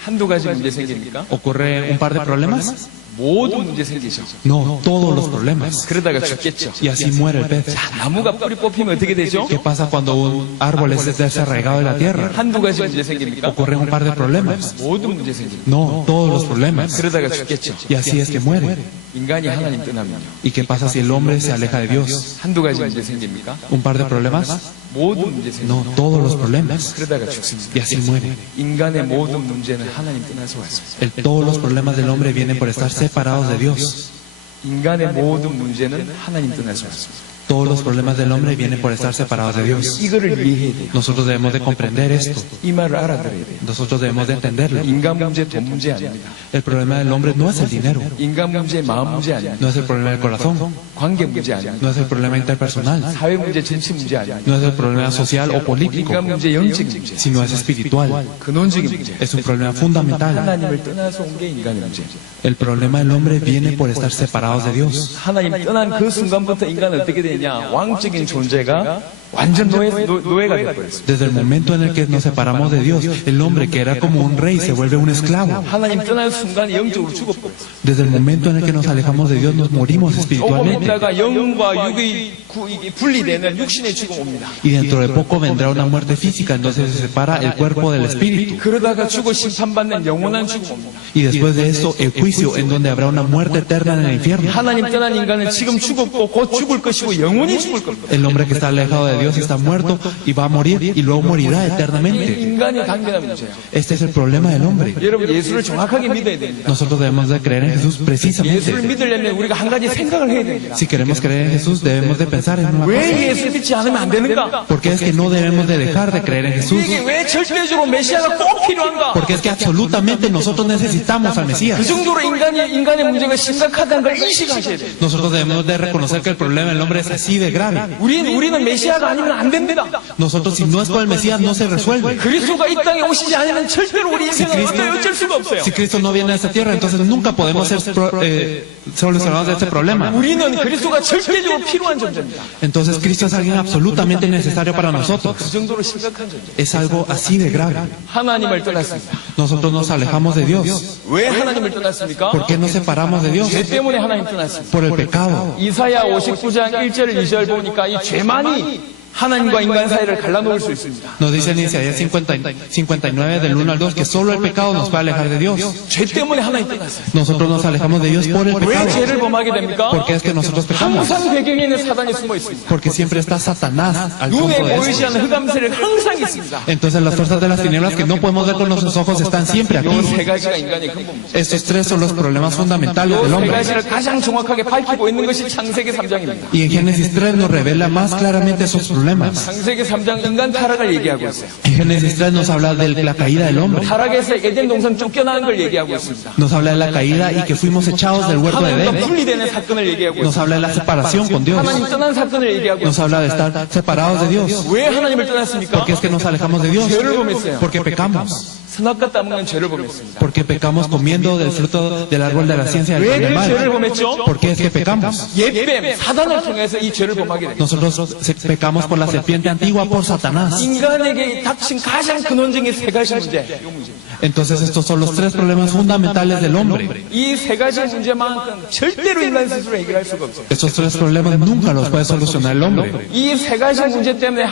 한두 가지 문제 생깁니까? ¿Ocurre un par de problemas? 모든 문제 생기죠. No, todos los problemas. 그러다가 죽겠죠. Y así muere el pez. 자, 나무가 뿌리 뽑히면 어떻게 되죠? ¿Qué pasa cuando un árbol es desarraigado de la tierra? 한두 가지 문제 생깁니까? Ocurre un par de problemas. 모든 문제 생깁니다. No, todos los problemas. 그러다가 죽겠죠. Y así es que muere. 인간이 하나님 떠나면요. ¿Y qué pasa si el hombre se aleja de Dios? 한두 가지 문제 생깁니까? ¿Un par de problemas? 모든 문제 생깁니다. No, todos los problemas. 그러다가 죽습니다. Y así muere. 인간의 모든 문제는 하나님 떠나서 왔습니다. Todos los problemas del hombre vienen por estar separados de Dios. 인간의 모든 문제는 하나님 떠나서 왔습니다. Todos los problemas del hombre vienen por estar separados de Dios. 이거를 이해해야 돼요. Nosotros debemos de comprender esto. 이 말을 알아들어야 돼요. Nosotros debemos de entenderlo. 인간 문제, 돈 문제 아닙니다. El problema del hombre no es el dinero. 인간 문제, 마음 문제 아닙니다. No es el problema del corazón. 관계 문제 아닙니다. No es el problema interpersonal. 사회 문제, 정치 문제 아닙니다. No es el problema social o político, 인간 문제, 영적 문제, sino es espiritual. 근원적인 문제. Es un problema fundamental. 하나님을 떠나서 온 게 인간의 문제죠. El problema del hombre viene por estar separados de Dios. 하나님 떠난 그 순간부터 인간은 어떻게 되냐? 왕적인 존재가 완전 노예가 되어버렸습니다. Desde el momento en el que nos separamos de Dios, el hombre que era como un rey se vuelve un esclavo. 하나님 떠나는 순간 영적으로 죽어버렸어요. Desde el momento en el que nos alejamos de Dios, nos morimos 조금 espiritualmente. 있다가 영과 육의 분리되는 육신의 죽음 옵니다. Y dentro de poco vendrá una muerte física, entonces se separa el cuerpo del espíritu. 그러다가 죽어 심판받는 영원한 죽음 옵니다. Y después de esto, el juicio, en donde habrá una muerte eterna en el infierno. 하나님 떠난 인간은 지금 죽었고 곧 죽을 것이고 영원히 죽을 겁니다. El hombre que está alejado de Dios está muerto y va a morir y luego morirá eternamente. 인간이 당면한 문제예요. Este es el problema del hombre. 여러분 예수를 정확하게 믿어야 됩니다. Nosotros debemos de creer en Jesús 예수를 precisamente. 믿으려면 우리가 한 가지 생각을 해야 됩니다. Si queremos creer en Jesús, debemos de pensar en una cosa. 왜 예수 믿지 않으면 안 되는가? ¿Por qué es que no debemos de dejar de creer en Jesús? 이게 왜 절대적으로 메시아가 꼭 필요한가? Porque es que absolutamente nosotros necesitamos al 그 Mesías. 정도로 인간의 문제가 심각하다는 걸 인식하셔야 돼요. Nosotros debemos de reconocer que el problema del hombre es así de grave. 우리는 메시아가 아니면 안 됩니다. Nosotros, si no es por el Mesías, no se resuelve. 그리스도가 이 땅에 오시지 않으면 절대로 우리 인생은 어쩔 수가 없어요. Si Cristo no viene a esta tierra, entonces nunca podemos ser solucionados de este problema. 우리는 그리스도가 절대적으로 필요한 존재입니다. Entonces Cristo es alguien absolutamente necesario para nosotros. 그 정도로 심각한 존재. Es algo así de grave. 하나님을 떠났습니다. Nosotros nos alejamos de Dios. 왜 하나님을 떠났습니까? ¿Por qué nos separamos de Dios? 죄 때문에 하나님 떠났습니다. Por el pecado. 이사야 59장 1절 2절 보니까 이 죄만이 하나님과 인간 사이를 갈라놓을 수 있습니다. Nos dice en Isaías 59 del 1 al 2 que solo el pecado nos puede alejar de Dios. 죄 때문에 하나님 떠났어요. Nosotros nos alejamos de Dios por el 왜 pecado. 죄를 범하게 됩니까? ¿Por qué es que nosotros pecamos? 항상 배경에는 사단이 숨어 있습니다. Porque siempre está Satanás al fondo 눈에 de 보이지 eso. 않는 흑암세를 항상 있습니다. Entonces las fuerzas de las tinieblas que no podemos ver con nuestros ojos están siempre aquí. 이 세 가지가 인간의 근본입니다. Estos tres son los problemas fundamentales del 이 세 hombre. 가지를 가장 정확하게 밝히고 있는 것이 창세기 3장입니다. Y en Génesis 3 nos revela más claramente esos problemas. 창세기 3장 인간 타락을 얘기하고 있어요. En Génesis 3 nos habla de la caída del hombre. 타락에서 에덴 동산 쫓겨나는 걸 얘기하고 있습니다. Nos habla de la caída y que fuimos echados del huerto de 하나님과 Edén. 분리되는 사건을 얘기하고 Nos 있습니다. habla de la separación con Dios. 하나님 떠난 사건을 얘기하고 Nos 있습니다. habla de estar separados de Dios. 왜 하나님을 떠났습니까? ¿Por qué es que nos alejamos de Dios? 죄를 범했어요. Porque pecamos. 선악과 따먹는 죄를 범했습니다. Porque pecamos comiendo del fruto del árbol de la ciencia del 왜 bien y 그 del 죄를 mal. 범했죠? ¿Por qué es que pecamos? 옛뱀, 사단을 통해서 이 죄를 범하게 됩니다. Nosotros pecamos por la serpiente antigua, por Satanás. 인간에게 닥친 가장 근원적인 세 가지 문제. 이 문제입니다. Entonces estos son los tres problemas fundamentales del hombre. 이 세 가지 문제만큼 절대로 인간 스스로 해결할 수가 없어요. Estos tres problemas nunca los puede solucionar el hombre. 이 세 가지 문제 때문에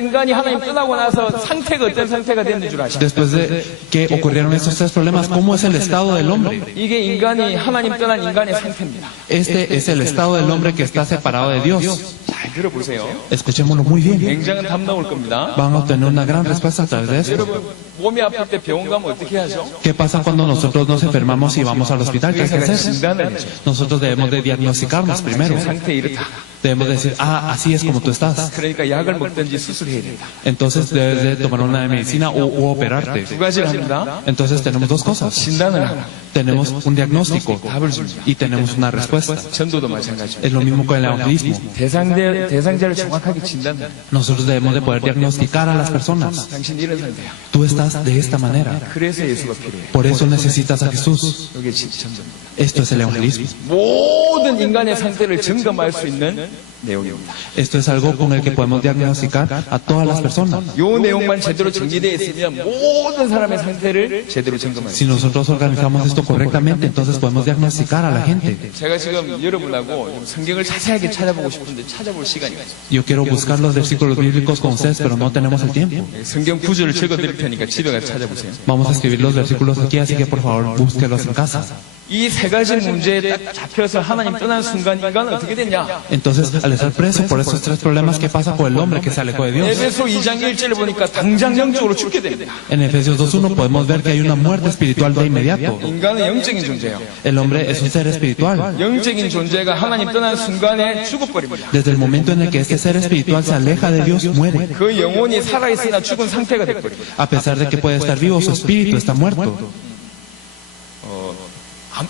인간이 하나님 떠나고 나서 상태가 어떤 상태가 됐는 줄 아시죠? Después de que ocurrieron estos tres problemas, ¿cómo es el estado del hombre? 이게 인간이 하나님 떠난 인간의 상태입니다. Este es el estado del hombre que está separado de Dios. 잘 들어보세요. Escuchémoslo muy bien. 굉장한 답 나올 겁니다. Van a obtener una gran respuesta a través de esto. 여러분, 몸이 아플 때 병원 가면 어떻게 하죠? ¿Qué pasa cuando nosotros nos enfermamos y vamos al hospital? ¿Qué hay que hacer? 진단을 해죠. Nosotros debemos de diagnosticarnos primero. 상태 이렇다. Debemos decir, así es como tú estás. 그러니까 약을 먹든지 수술해야 된다. Entonces debes de tomar una medicina o operarte. 두 가지를 합니다. Entonces tenemos dos cosas. 진단을 하고 Tenemos un diagnóstico 답을 줍니다. y tenemos una respuesta. 전도도 마찬가지입니다. Es lo mismo con el evangelismo. 대상자를 정확하게 진단합니다. Nosotros debemos de poder diagnosticar a las personas. 당신 이런 상태야. Tú estás de esta manera. 그래서 예수가 필요해요. Por eso necesitas a Jesús. 이게 전도입니다. Esto es el evangelismo. 모든 인간의 상태를 점검할 수 있는 내용입니다. Esto es algo con el que podemos diagnosticar a todas las personas. 이 내용만 제대로 정리되어 있으면 모든 사람의 상태를 제대로 점검할 수 Si nosotros organizamos esto correctamente, entonces podemos diagnosticar a la gente. 있어요. 제가 지금 여러분하고 성경을 자세하게 찾아보고 싶은데 찾아볼 시간이 없어요. Yo quiero buscar los versículos bíblicos con ustedes, pero no tenemos el tiempo. 성경 구절을 적어드릴 테니까 집에 가서 찾아보세요. Vamos a escribir los versículos aquí, así que por favor búsquelos en casa. 이 세 가지 문제에 딱 잡혀서 하나님 떠난 순간 인간은 어떻게 됐냐? Entonces, al estar preso por esos tres problemas, ¿qué pasa con el hombre que se alejó de Dios? 에베소 2장 1절을 보니까 당장 영적으로 죽게 됩니다. En Efesios 2.1 podemos ver que hay una muerte espiritual de inmediato. 인간은 영적인 존재예요. El hombre es un ser espiritual. 영적인 존재가 하나님 떠난 순간에 죽어버립니다. Desde el momento en el que este ser espiritual se aleja de Dios, muere. 그 영혼이 살아있으나 죽은 상태가 돼버립니다. A pesar de que puede estar vivo, su espíritu está muerto.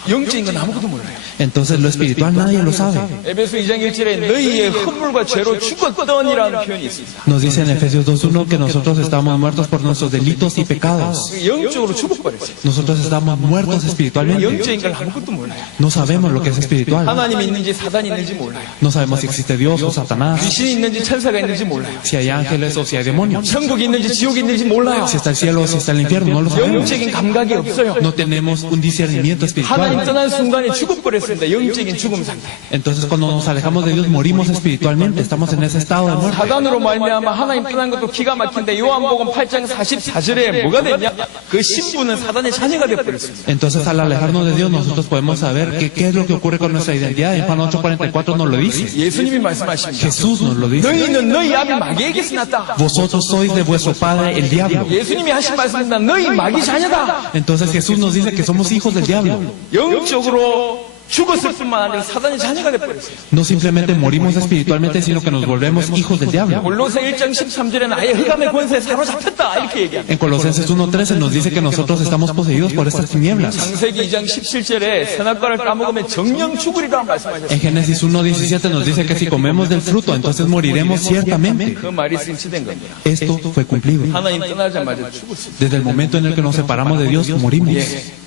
영적인 건 아무것도 몰라요. Entonces lo espiritual nadie lo sabe. 에베소 2장 1절에 너희의 흠물과 죄로 죽었더니라는 표현이 있습니다. Nos dice en Efesios 2:1 que nosotros estamos muertos por nuestros delitos y pecados. 영적으로 죽어버렸어요. Nosotros estamos muertos espiritualmente. 영적인 걸 아무것도 몰라요. No sabemos lo que es espiritual. 하나님이 있는지 사단이 있는지 몰라요. No sabemos si existe Dios o Satanás, 귀신이 있는지 천사가 있는지 몰라요. si hay ángeles o si hay demonios, 천국이 있는지 지옥이 있는지 몰라요. si está el cielo o si está el infierno, no lo sabemos. 영적인 감각이 없어요. No tenemos un discernimiento 하나님 espiritual. 떠난 순간에 죽어버렸습니다. 영적인 죽음 상태. Entonces cuando nos alejamos de Dios morimos espiritualmente, estamos en ese estado de muerte. 사단으로 말미암아 하나님 떠난 것도 기가 막힌데 요한복음 8장 44절에 뭐가 됐냐? 그 신부는 사단의 자녀가 되어버렸습니다. Entonces al alejarnos de Dios nosotros podemos saber que qué es lo que ocurre con nuestra identidad. En Juan 8:44 nos lo dice. 예수님이 말씀하십니다. Jesús nos lo dice. 너희는 너희 아비 마귀에게서 났다. Vosotros sois de vuestro padre el diablo. 예수님이 하신 말씀입니다. 너희 마귀 자녀다. Entonces Jesús nos dice que somos hijos del diablo. 영적으로 죽었을 뿐만 아니라 사단의 자녀가 되어버렸어요. No simplemente morimos espiritualmente, sino que nos volvemos hijos del diablo. 골로새 1장 13절에는 아예 흑암의 권세에 사로잡혔다 이렇게 얘기합니다. En Colosenses 1:13 nos dice que nosotros estamos poseídos por estas tinieblas. 창세기 2장 17절에 선악과를 따먹으면 정령 죽으리라 말씀하셨어요. En Génesis 1:17 nos dice que si comemos del fruto, entonces moriremos ciertamente. 그 말이 성취된 겁니다. Esto fue cumplido. 하나님 떠나자마자 죽었어요. Desde el momento en el que nos separamos de Dios, morimos.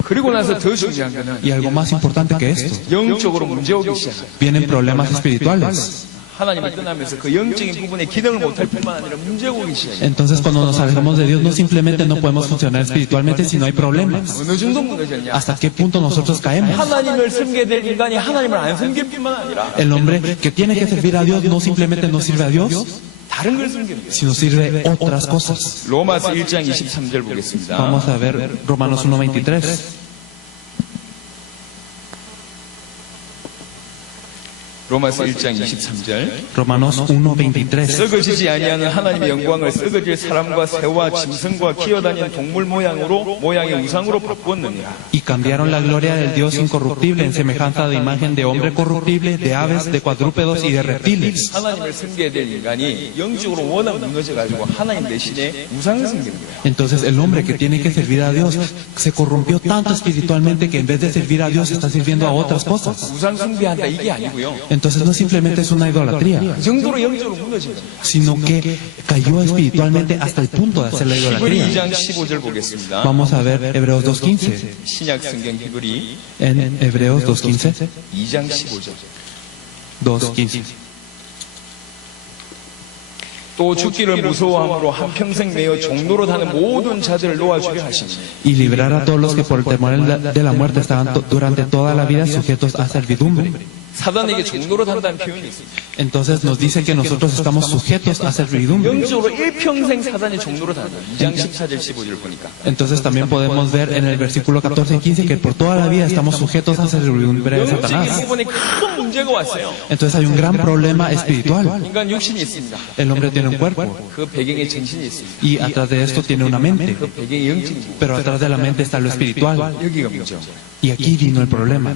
그리고 나서 더 중요한 거는 Y algo más importante que esto, 영적으로 문제오기 시작해요. vienen problemas espirituales. 하나님을 떠나면서 그 영적인 부분에 기능을 못할 뿐만 아니라 문제가 오기 시작해요. Entonces cuando nos alejamos de Dios, no simplemente no podemos funcionar espiritualmente, sino hay problemas. 어느 정도 무너졌냐? ¿Hasta qué punto nosotros caemos? 하나님을 섬겨야 될 인간이 하나님을 안 섬길 뿐만 아니라 El hombre que tiene que servir a Dios no simplemente no sirve a Dios, 다른 걸 섬깁니다. sino sirve otras cosas. 로마서 1장 23절 보겠습니다. Vamos a ver Romanos 1:23. 로마서 1장 23절. Romanos 1:23. 썩어지지 아니하는 하나님의 영광을 썩어질 사람과 새와 짐승과 기어다니는 동물 모양의 우상으로 바꾸었느니라. Y cambiaron la gloria del Dios incorruptible en semejanza de imagen de hombre corruptible, de aves, de cuadrúpedos y de reptiles. 하나님을 섬겨야 될 인간이 영적으로 워낙 무너져가지고 하나님 대신에 우상을 섬기는 거예요. Entonces el hombre que tiene que servir a Dios se corrompió tanto espiritualmente que en vez de servir a Dios está sirviendo a otras cosas. 우상 숭배한다 이게 아니고요. Entonces no simplemente es una idolatría, 그 정도로 영적으로 무너진 거예요. sino que cayó espiritualmente hasta el punto de hacer la 히브리 idolatría. 2장 15절 보겠습니다. Vamos a ver Hebreos 2:15. 신약 성경 히브리 En Hebreos 2:15. 2장 15절. 2:15. 또 죽기를 무서워함으로 한평생 매여 종로로 다는 모든 자들을 놓아주려 하시니 Y librar a todos los que por el temor de la muerte estaban durante toda la vida sujetos a servidumbre. 사단에게 종로로 단다는 표현이 있습니다. Entonces nos dice que nosotros estamos sujetos a servidumbre. 영적으로 일평생 사단이 종로로 단다. 2장 14절 15절 보니까. Entonces también podemos ver en el versículo 14 y 15 que por toda la vida estamos sujetos a servidumbre de 영적인 Satanás. 부분에 큰 문제가 왔어요. Entonces hay un gran problema espiritual. 인간 육신이 있습니다. El hombre tiene un cuerpo 그 배경에 정신이 있습니다. y atrás de esto tiene una mente. 그 배경에 영적인 부분. Pero atrás de la mente está lo espiritual. 여기가 문제죠. Y aquí vino el problema.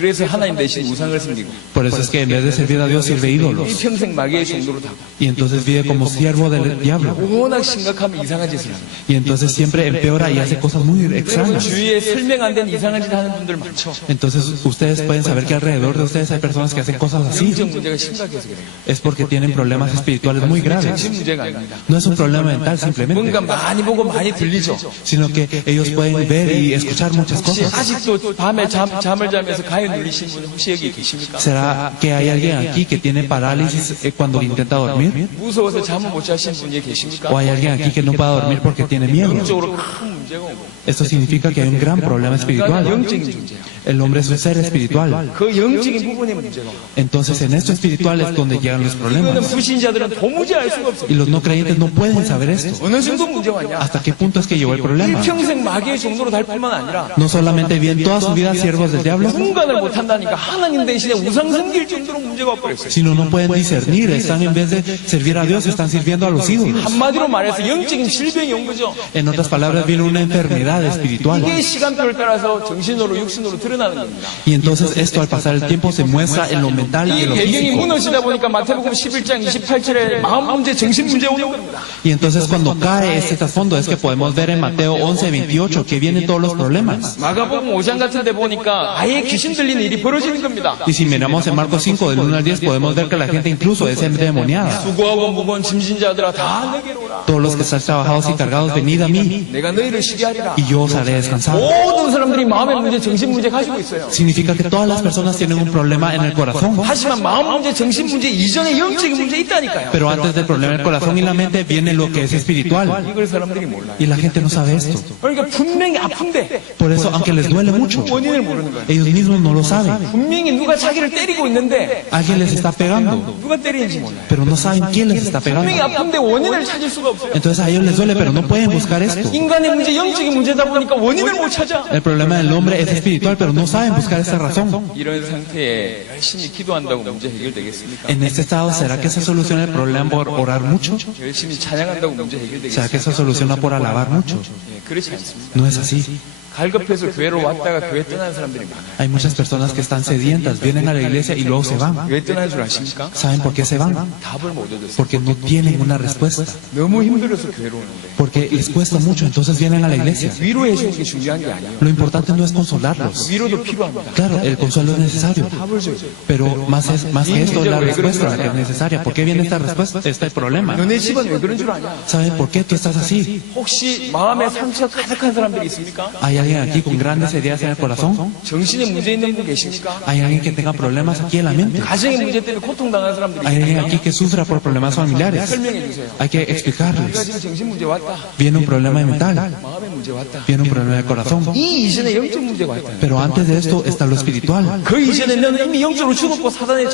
그래서 하나님 대신 우상을 섬기고 Por eso es que en vez de servir a Dios sirve ídolos. 일평생 마귀의 종로로 다고 Y entonces vive como siervo del diablo. 워낙 심각하면 이상한 짓을 합니다. Y entonces siempre empeora y hace cosas muy 여러분 extrañas. 주위에 설명 안 된 이상한 짓 하는 분들 많죠. Entonces ustedes pueden saber que alrededor de ustedes hay personas que hacen cosas así. 영적 문제가 심각해서 그래요. Es porque tienen problemas espirituales muy graves. 정신 문제가 아닙니다. No es un problema mental simplemente, 뭔가 많이 보고 많이 들리죠. sino que ellos pueden ver y escuchar muchas 혹시 cosas. 아직도 밤에 잠을 자면서 가해 눌리신 분 혹시 여기 계십니까? ¿Será que hay alguien aquí que tiene parálisis cuando intenta dormir? 무서워서 잠을 못 자신 분이 계십니까? ¿O hay alguien aquí que no pueda dormir porque tiene miedo? 영적으로 큰 문제가 오고 Esto significa que hay un gran problema espiritual. 영적인 존재예요. El hombre es un ser espiritual. 그 영적인 부분에 문제가 오고 Entonces en esto espiritual es donde llegan los 이거는 problemas. 불신자들은 도무지 알 수가 없어요. Y los no creyentes no pueden saber esto. 어느 정도 문제가 왔냐? ¿Hasta qué punto es que llegó el problema? 일평생 마귀의 종로로 달 뿐만 아니라 No solamente viven toda su vida siervos del diablo, 분간을 못 한다니까 하나님 대신에 우상 섬길 정도로 문제가 와버렸어요. sino no pueden discernir. Están en vez de servir a Dios, están sirviendo a los ídolos. 한마디로 말해서 영적인 질병이 온 거죠. En otras palabras, viene una enfermedad espiritual. 이게 시간표를 따라서 정신으로 육신으로 드러나는 겁니다. Y entonces esto al pasar el tiempo se muestra en lo mental y 이 en lo 배경이 físico. 무너지다 보니까 마태복음 11장 28절에 마음 문제, 정신 문제 오는 겁니다. Y entonces cuando cae este trasfondo es que podemos ver en Mateo 11:28 que vienen todos los problemas. 마가복음 5장 같은 데 보니까 아예 귀신 들리는 일이 벌어지는 겁니다. Y si miramos en Marcos 5 del 1 al 10 podemos ver que la gente incluso es endemoniada. 수고하고 무거운 짐진 자들아 다 내게로 오라. Todos los que estáis trabajados y cargados, venid a mí 내가 너희를 쉬게 하리라. y yo os haré descansar. 모든 사람들이 마음의 문제, 정신 문제 가지고 있어요. Significa que todas las personas tienen un problema en el corazón. 하지만 마음 문제, 정신 문제 이전에 영적인 문제 있다니까요. Pero antes del problema del corazón y la mente viene lo que es espiritual. 이걸 사람들이 몰라요. Y la gente no sabe esto. 그러니까 분명히 아픈데 Por eso, aunque les duele mucho, 원인을 모르는 거예요. ellos mismos no lo saben. 분명히 누가 자기를 때리고 있는데 Alguien les está pegando, 누가 때리는지 몰라요. pero no saben quién les está 분명히 pegando. 아픈데 원인을 찾을 수가 없어요. Entonces a ellos les duele, pero no pueden buscar esto. 인간의 문제, 영적인 문제다 보니까 원인을 못 찾아. El problema del hombre es espiritual, pero no saben buscar esa razón. 이런 상태에 열심히 기도한다고 문제 해결되겠습니까? En este estado, ¿será que se soluciona el problema por orar mucho? 열심히 찬양한다고 문제 ¿Será 해결되겠습니까? que se soluciona por alabar mucho? 예, 그렇지 않습니다. No es así. 갈급해서 교회로 왔다가 교회 떠나는 사람들이 많아요. Hay muchas personas que están sedientas, vienen a la iglesia y luego se van. 왜 떠나는 줄 아십니까? ¿Saben por qué se van? 답을 못 얻었어요. Porque no tienen una respuesta. 너무 힘들어서 교회로 오는데 Porque les cuesta mucho, entonces vienen a la iglesia. 위로해 주는 게 중요한 게 아니에요. Lo importante no es consolarlos. 위로도 필요합니다. Claro, el consuelo es necesario. 답을 줘야 돼요. Pero más que esto, la respuesta la que es necesaria. ¿Por qué viene esta respuesta? Este problema. 너네 집은 왜 그런 줄 아냐? ¿Saben por qué tú estás así? 혹시 마음에 상처 가득한 사람들이 있습니까? ¿Hay alguien aquí con grandes heridas en el corazón? 정신에 문제 있는 분 계십니까? ¿Hay alguien que tenga problemas aquí en la mente? 가정의 문제 때문에 고통당하는 사람들이 ¿Hay alguien 있습니까? aquí que sufra por problemas familiares? 설명해 주세요. Hay que 내가 explicarles. 지금 정신 문제 왔다. Viene un problema mental, 마음의 문제 왔다. viene un problema de corazón. 이 이전에 영적 문제가 왔다. Pero antes de esto está lo espiritual. 그 이전에 너는 이미 영적으로 죽었고 사단의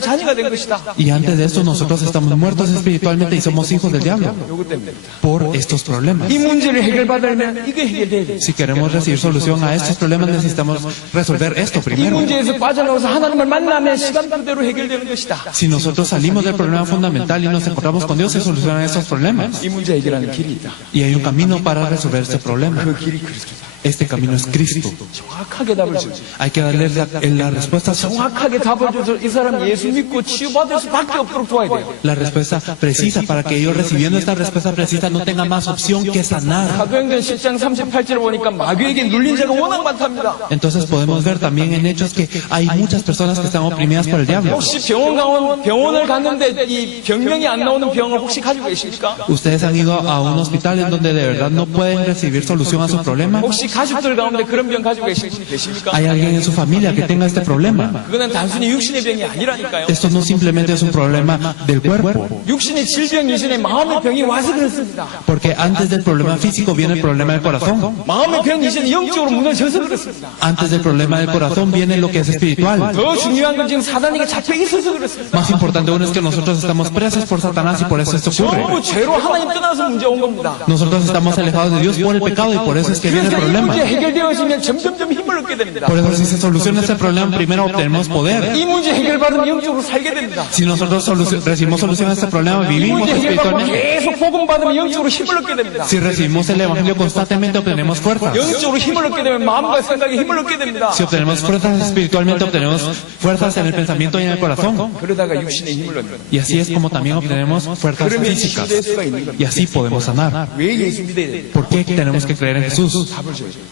자녀가 된 것이다. Y antes de esto nosotros estamos muertos espiritualmente y somos hijos del diablo 요것 때문에. por estos problemas. 이 문제를 해결받으려면 이게 해결돼야 돼. Si queremos recibir solución a estos problemas necesitamos resolver esto 이 primero. 문제에서 빠져나와서 하나님을 만나면 시간 그대로 해결되는 것이다. Si nosotros salimos del problema fundamental y nos encontramos con Dios, se solucionan estos problemas. 이 문제 해결하는 길이 있다. Y hay un camino para resolver este problema. 그 길이 그리스도다. Este camino es Cristo. 정확하게 답을 주지. Hay que darle la respuesta, 정확하게 답을 줘서 이 사람 예수 믿고 치유받을 수밖에 없도록 도와야 돼요. la respuesta precisa para que ellos recibiendo esta respuesta precisa no tengan más opción que sanar. 사도행전 10장 38절을 보니까 마귀에게 눌린 자가 워낙 많답니다. Entonces podemos ver también en Hechos que hay muchas personas que están oprimidas por el diablo. 혹시 병원을 갔는데 이 병명이 안 나오는 병을 혹시 가지고 계십니까? Ustedes han ido a un hospital en donde de verdad no pueden recibir solución a su problema. 혹시 가족들 가운데 그런 병 가지고 계신 분이 계십니까? Hay alguien en su familia que tenga este problema. 그거는 단순히 육신의 병이 아니라니까요. Esto no simplemente es un problema del cuerpo, 육신의 질병 이전에 마음의 병이 와서 그렇습니다. porque antes del problema físico viene el problema del corazón. 마음의 병 이전에 영적으로 무너져서 그렇습니다. Antes del problema del corazón viene lo que es espiritual. 더 중요한 건 지금 사단이가 잡혀 있어서 그렇습니다. Más importante aún es que nosotros estamos presos por Satanás y por eso esto ocurre. 전부 죄로 하나님 떠나서 문제 온 겁니다. Nosotros estamos alejados de Dios por el pecado y por eso es que viene el 그래서 이 problema. 문제 해결되어지면 점점점 힘을 얻게 됩니다. Por eso si se soluciona este problema, primero obtenemos poder. 이 문제 해결받으면 영적으로 살게 됩니다. Si nosotros recibimos solución a este problema, 이 vivimos 문제 해결받고 espiritualmente. 계속 복음 받으면 영적으로 힘을 얻게 됩니다. Si recibimos el Evangelio constantemente, obtenemos fuerzas. 영적으로 힘을 얻게 되면 마음과 생각에 힘을 얻게 됩니다. Si obtenemos fuerzas espiritualmente, obtenemos fuerzas en el pensamiento y en el corazón. 그러다가 육신의 힘을 얻는 거예요. Y así es como también obtenemos fuerzas 그러면 físicas. 치유될 수가 있는 겁니다. Y así podemos sanar. 왜 예수 믿어야 돼요? ¿Por qué tenemos que creer en Jesús?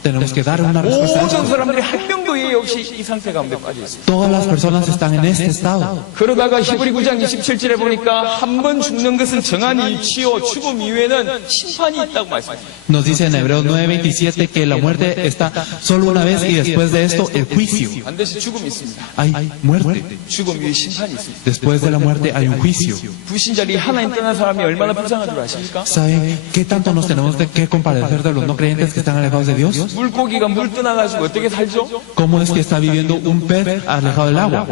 Tenemos que dar una respuesta a 모든 esto. 사람들이 한 명도 예 없이 이 상태 가운데 빠져 있습니다. Todas las personas están en este estado. 그러다가 히브리 9장 27절에 보니까 한 번 죽는 것은 정한이 이치요 죽음 이후에는 심판이 있다고 말씀합니다. Nos dice en Hebreos 9:27 que la muerte está solo una vez y después de esto el juicio. 반드시 죽음이 있습니다. Hay muerte. 죽음 이후에 심판이 있습니다. Después de la muerte hay un juicio. 불신자들이 하나님 떠난 사람이 얼마나 불쌍한 줄 아십니까? ¿Saben qué tanto nos tenemos que compadecer de los no creyentes que están alejados de Dios? 물고기가 물 떠나가지고 어떻게 살죠? ¿Cómo es que está viviendo un pez alejado del agua?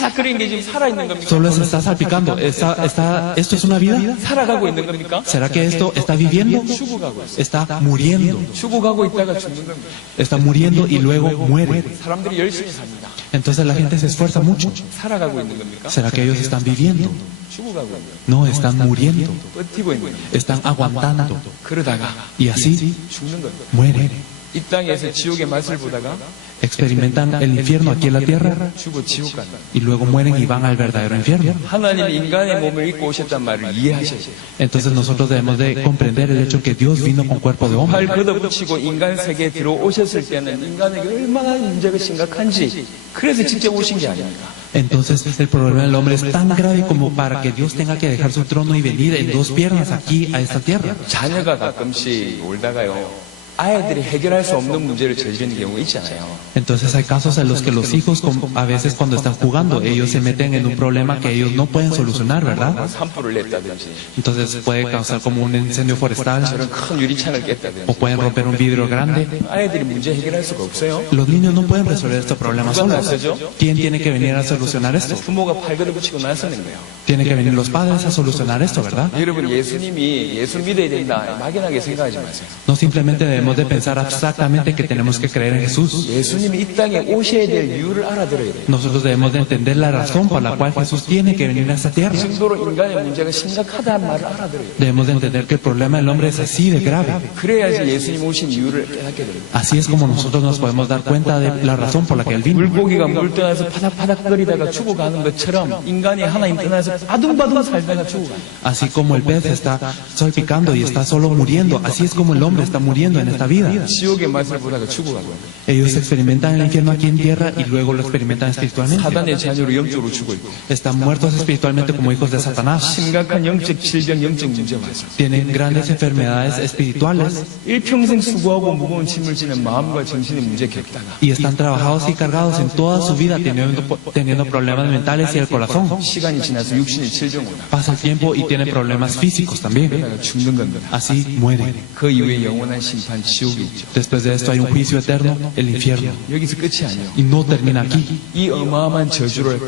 바삭바삭거리는 게 지금 살아있는 겁니까? Solo se está salpicando. ¿Esto es una vida? 살아가고 있는 겁니까? ¿Será que esto está viviendo? 죽어가고 있어요. Está muriendo. 죽어가고 있다가 죽는 겁니다. Está muriendo y luego muere. 사람들이 열심히 삽니다. Entonces la gente se esfuerza mucho. 살아가고 있는 겁니까? ¿Será que ellos están viviendo? 죽어가고 있는 겁니다. No, están muriendo. 버티고 있는 겁니다. Están aguantando. 그러다가 Y así 죽는 겁니다. mueren. 이 땅에서 지옥의 맛을 보다가 experimentan el infierno aquí en la tierra 죽어 지옥 간다. y luego mueren y van al verdadero infierno. 하나님이 인간의 몸을 입고 오셨단 말을 이해하셔야 돼요. Entonces nosotros debemos de comprender el hecho que Dios vino con cuerpo de hombre. 발 걷어붙이고 인간 세계에 들어오셨을 때는 인간에게 얼마나 문제가 심각한지 그래서 직접 오신 게 아닙니까? Entonces el problema del hombre es tan grave como para que Dios tenga que dejar su trono y venir en dos piernas aquí a esta tierra. 자녀가 가끔씩 울다가요. 아이들이 해결할 수 없는 문제를 저지르는 경우가 있잖아요. Entonces hay casos en los que los hijos, a veces cuando están jugando, ellos se meten en un problema que ellos no pueden solucionar, ¿verdad? 산불을 냈다든지 Entonces puede causar como un incendio forestal 저런 큰 유리창을 깼다든지 o pueden romper un vidrio grande. 아이들이 문제 해결할 수가 없어요. Los niños no pueden resolver este problema solos. ¿Quién tiene que venir a solucionar esto? 부모가 팔 걷어붙이고 나서는 거예요. Tienen que venir los padres a solucionar esto, ¿verdad? 여러분 예수님이 예수 믿어야 된다 막연하게 생각하지 마세요. No simplemente debemos de pensar abstractamente que tenemos que creer en Jesús. 예수님이 이 땅에 오셔야 될 이유를 알아들어야 돼요. Nosotros debemos de entender la razón por la cual Jesús tiene que venir a esta 이 tierra. 정도로 인간의 문제가 심각하다는 말을 알아들어야 돼요. Debemos de entender que el problema del hombre es así de grave. 그래야지 예수님 오신 이유를 깨닫게 돼요. Así es como nosotros nos podemos dar cuenta de la razón por la que Él vino. 물고기가 물 떠나서 파닥파닥거리다가 죽어가는 것처럼 인간이 하나님 떠나서 바둥바둥 살다가 죽어가요. Así como el pez está salpicando y está solo muriendo, así es como el hombre está muriendo en esta vida. 지옥의 맛을 보다가 죽어가고요. Ellos experimentan el infierno aquí en tierra y luego lo experimentan espiritualmente. 사단의 자녀로 영적으로 죽어 있고 Están muertos espiritualmente como hijos de Satanás. 심각한 영적 질병, 영적 문제가 있어요. Tienen grandes enfermedades espirituales 일평생 수고하고 무거운 짐을 지는 마음과 정신의 문제 겪다가 y están trabajados y cargados en toda su vida teniendo problemas mentales y el corazón. 시간이 지나서 육신의 질병 오다 Pasa el tiempo y tienen problemas físicos también. 그러다가 죽는 겁니다. Así mueren. 그 이후에 영원한 심판 지옥이 있죠. Después de esto hay un juicio eterno, el infierno. 여기서 끝이 아니에요. Y no termina aquí. 이 어마어마한 저주를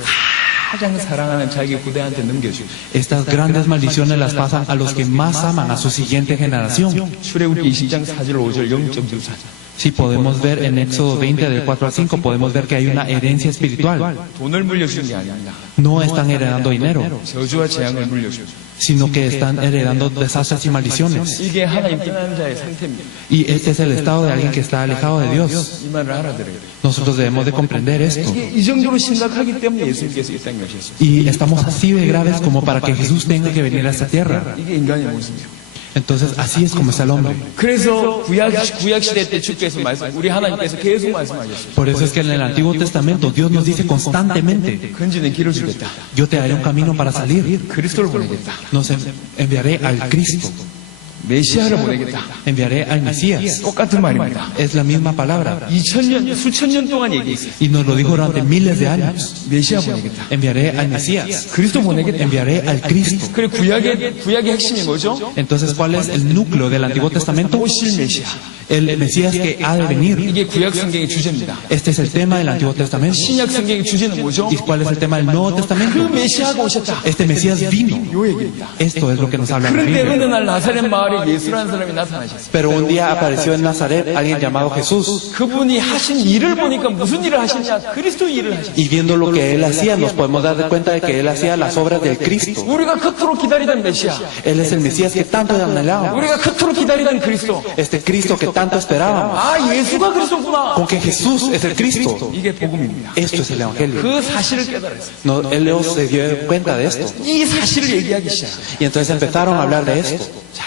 가장 사랑하는 자기 후대한테 넘겨주고 Estas grandes maldiciones las pasan a los que más aman a su siguiente generación. 출애굽기 20장 4절 5절 영적 유산 Si podemos ver en Éxodo 20 del 4 al 5, podemos ver que hay una herencia espiritual. 돈을 물려주는 게 아닙니다. No están heredando dinero, 저주와 재앙을 물려주죠. sino que están heredando desastres y maldiciones. 이게 하나님 떠나는 자의 상태입니다. Y este es el estado de alguien que está alejado de Dios. 이 말을 알아들어야 돼요. Nosotros debemos de comprender esto. 이게 이 정도로 심각하기 때문에 예수님께서 이 땅에 오셨어요. Y estamos así de graves como para que Jesús tenga que venir a esta tierra. 이게 인간의 모습이에요. Entonces así es como está el hombre. 그래서 구약 시대 때 주께서 우리 하나님께서 계속 말씀하셨어요. Por eso es que en el Antiguo Testamento Dios nos dice constantemente, 건지는 길을 주겠다. yo te daré un camino para salir. 그리스도를 보내겠다. Nos enviaré al Cristo, 메시아를 보내겠다. enviaré al Mesías. 똑같은 말입니다. Es la misma palabra. 2000년, 수천 년 동안 얘기했어요. Y nos lo dijo durante miles de años. 메시아 보내겠다. Enviaré al Mesías. 그리스도 보내겠다. Enviaré al Cristo. 그래 구약의 핵심이 뭐죠? Entonces, ¿cuál es el núcleo del Antiguo Testamento? 오실 메시아. El Mesías que ha de venir. 이게 구약 성경의 주제입니다. Este es el tema del Antiguo Testamento. 신약 성경의 주제는 뭐죠? ¿Y cuál es el tema del Nuevo 그 Testamento? 메시아가 오셨다. Este Mesías vino. 요 얘기입니다. Esto es lo que nos habla la 그런데 Biblia. 어느 날 나사렛 마을에 예수라는 사람이 나타나셨어요. Pero un día apareció en Nazaret alguien llamado Jesús. 그분이 하신 일을 보니까 무슨 일을 하시냐? 그리스도 일을 하셨어요. Y viendo lo que él hacía, nos podemos dar cuenta de que él hacía las obras del Cristo. 우리가 그토록 기다리던 메시아. Él es el Mesías que tanto anhelábamos. 우리가 그토록 기다리던 그리스도. Este Cristo que tanto esperábamos. 아, 예수가 그리스도구나. Con que Jesús es el Cristo. 이게 복음입니다. Esto es el Evangelio. 그 사실을 깨달았어요. No, él se dio cuenta de esto. 이 사실을 얘기하기 시작해요. Y entonces empezaron a hablar de esto. 자,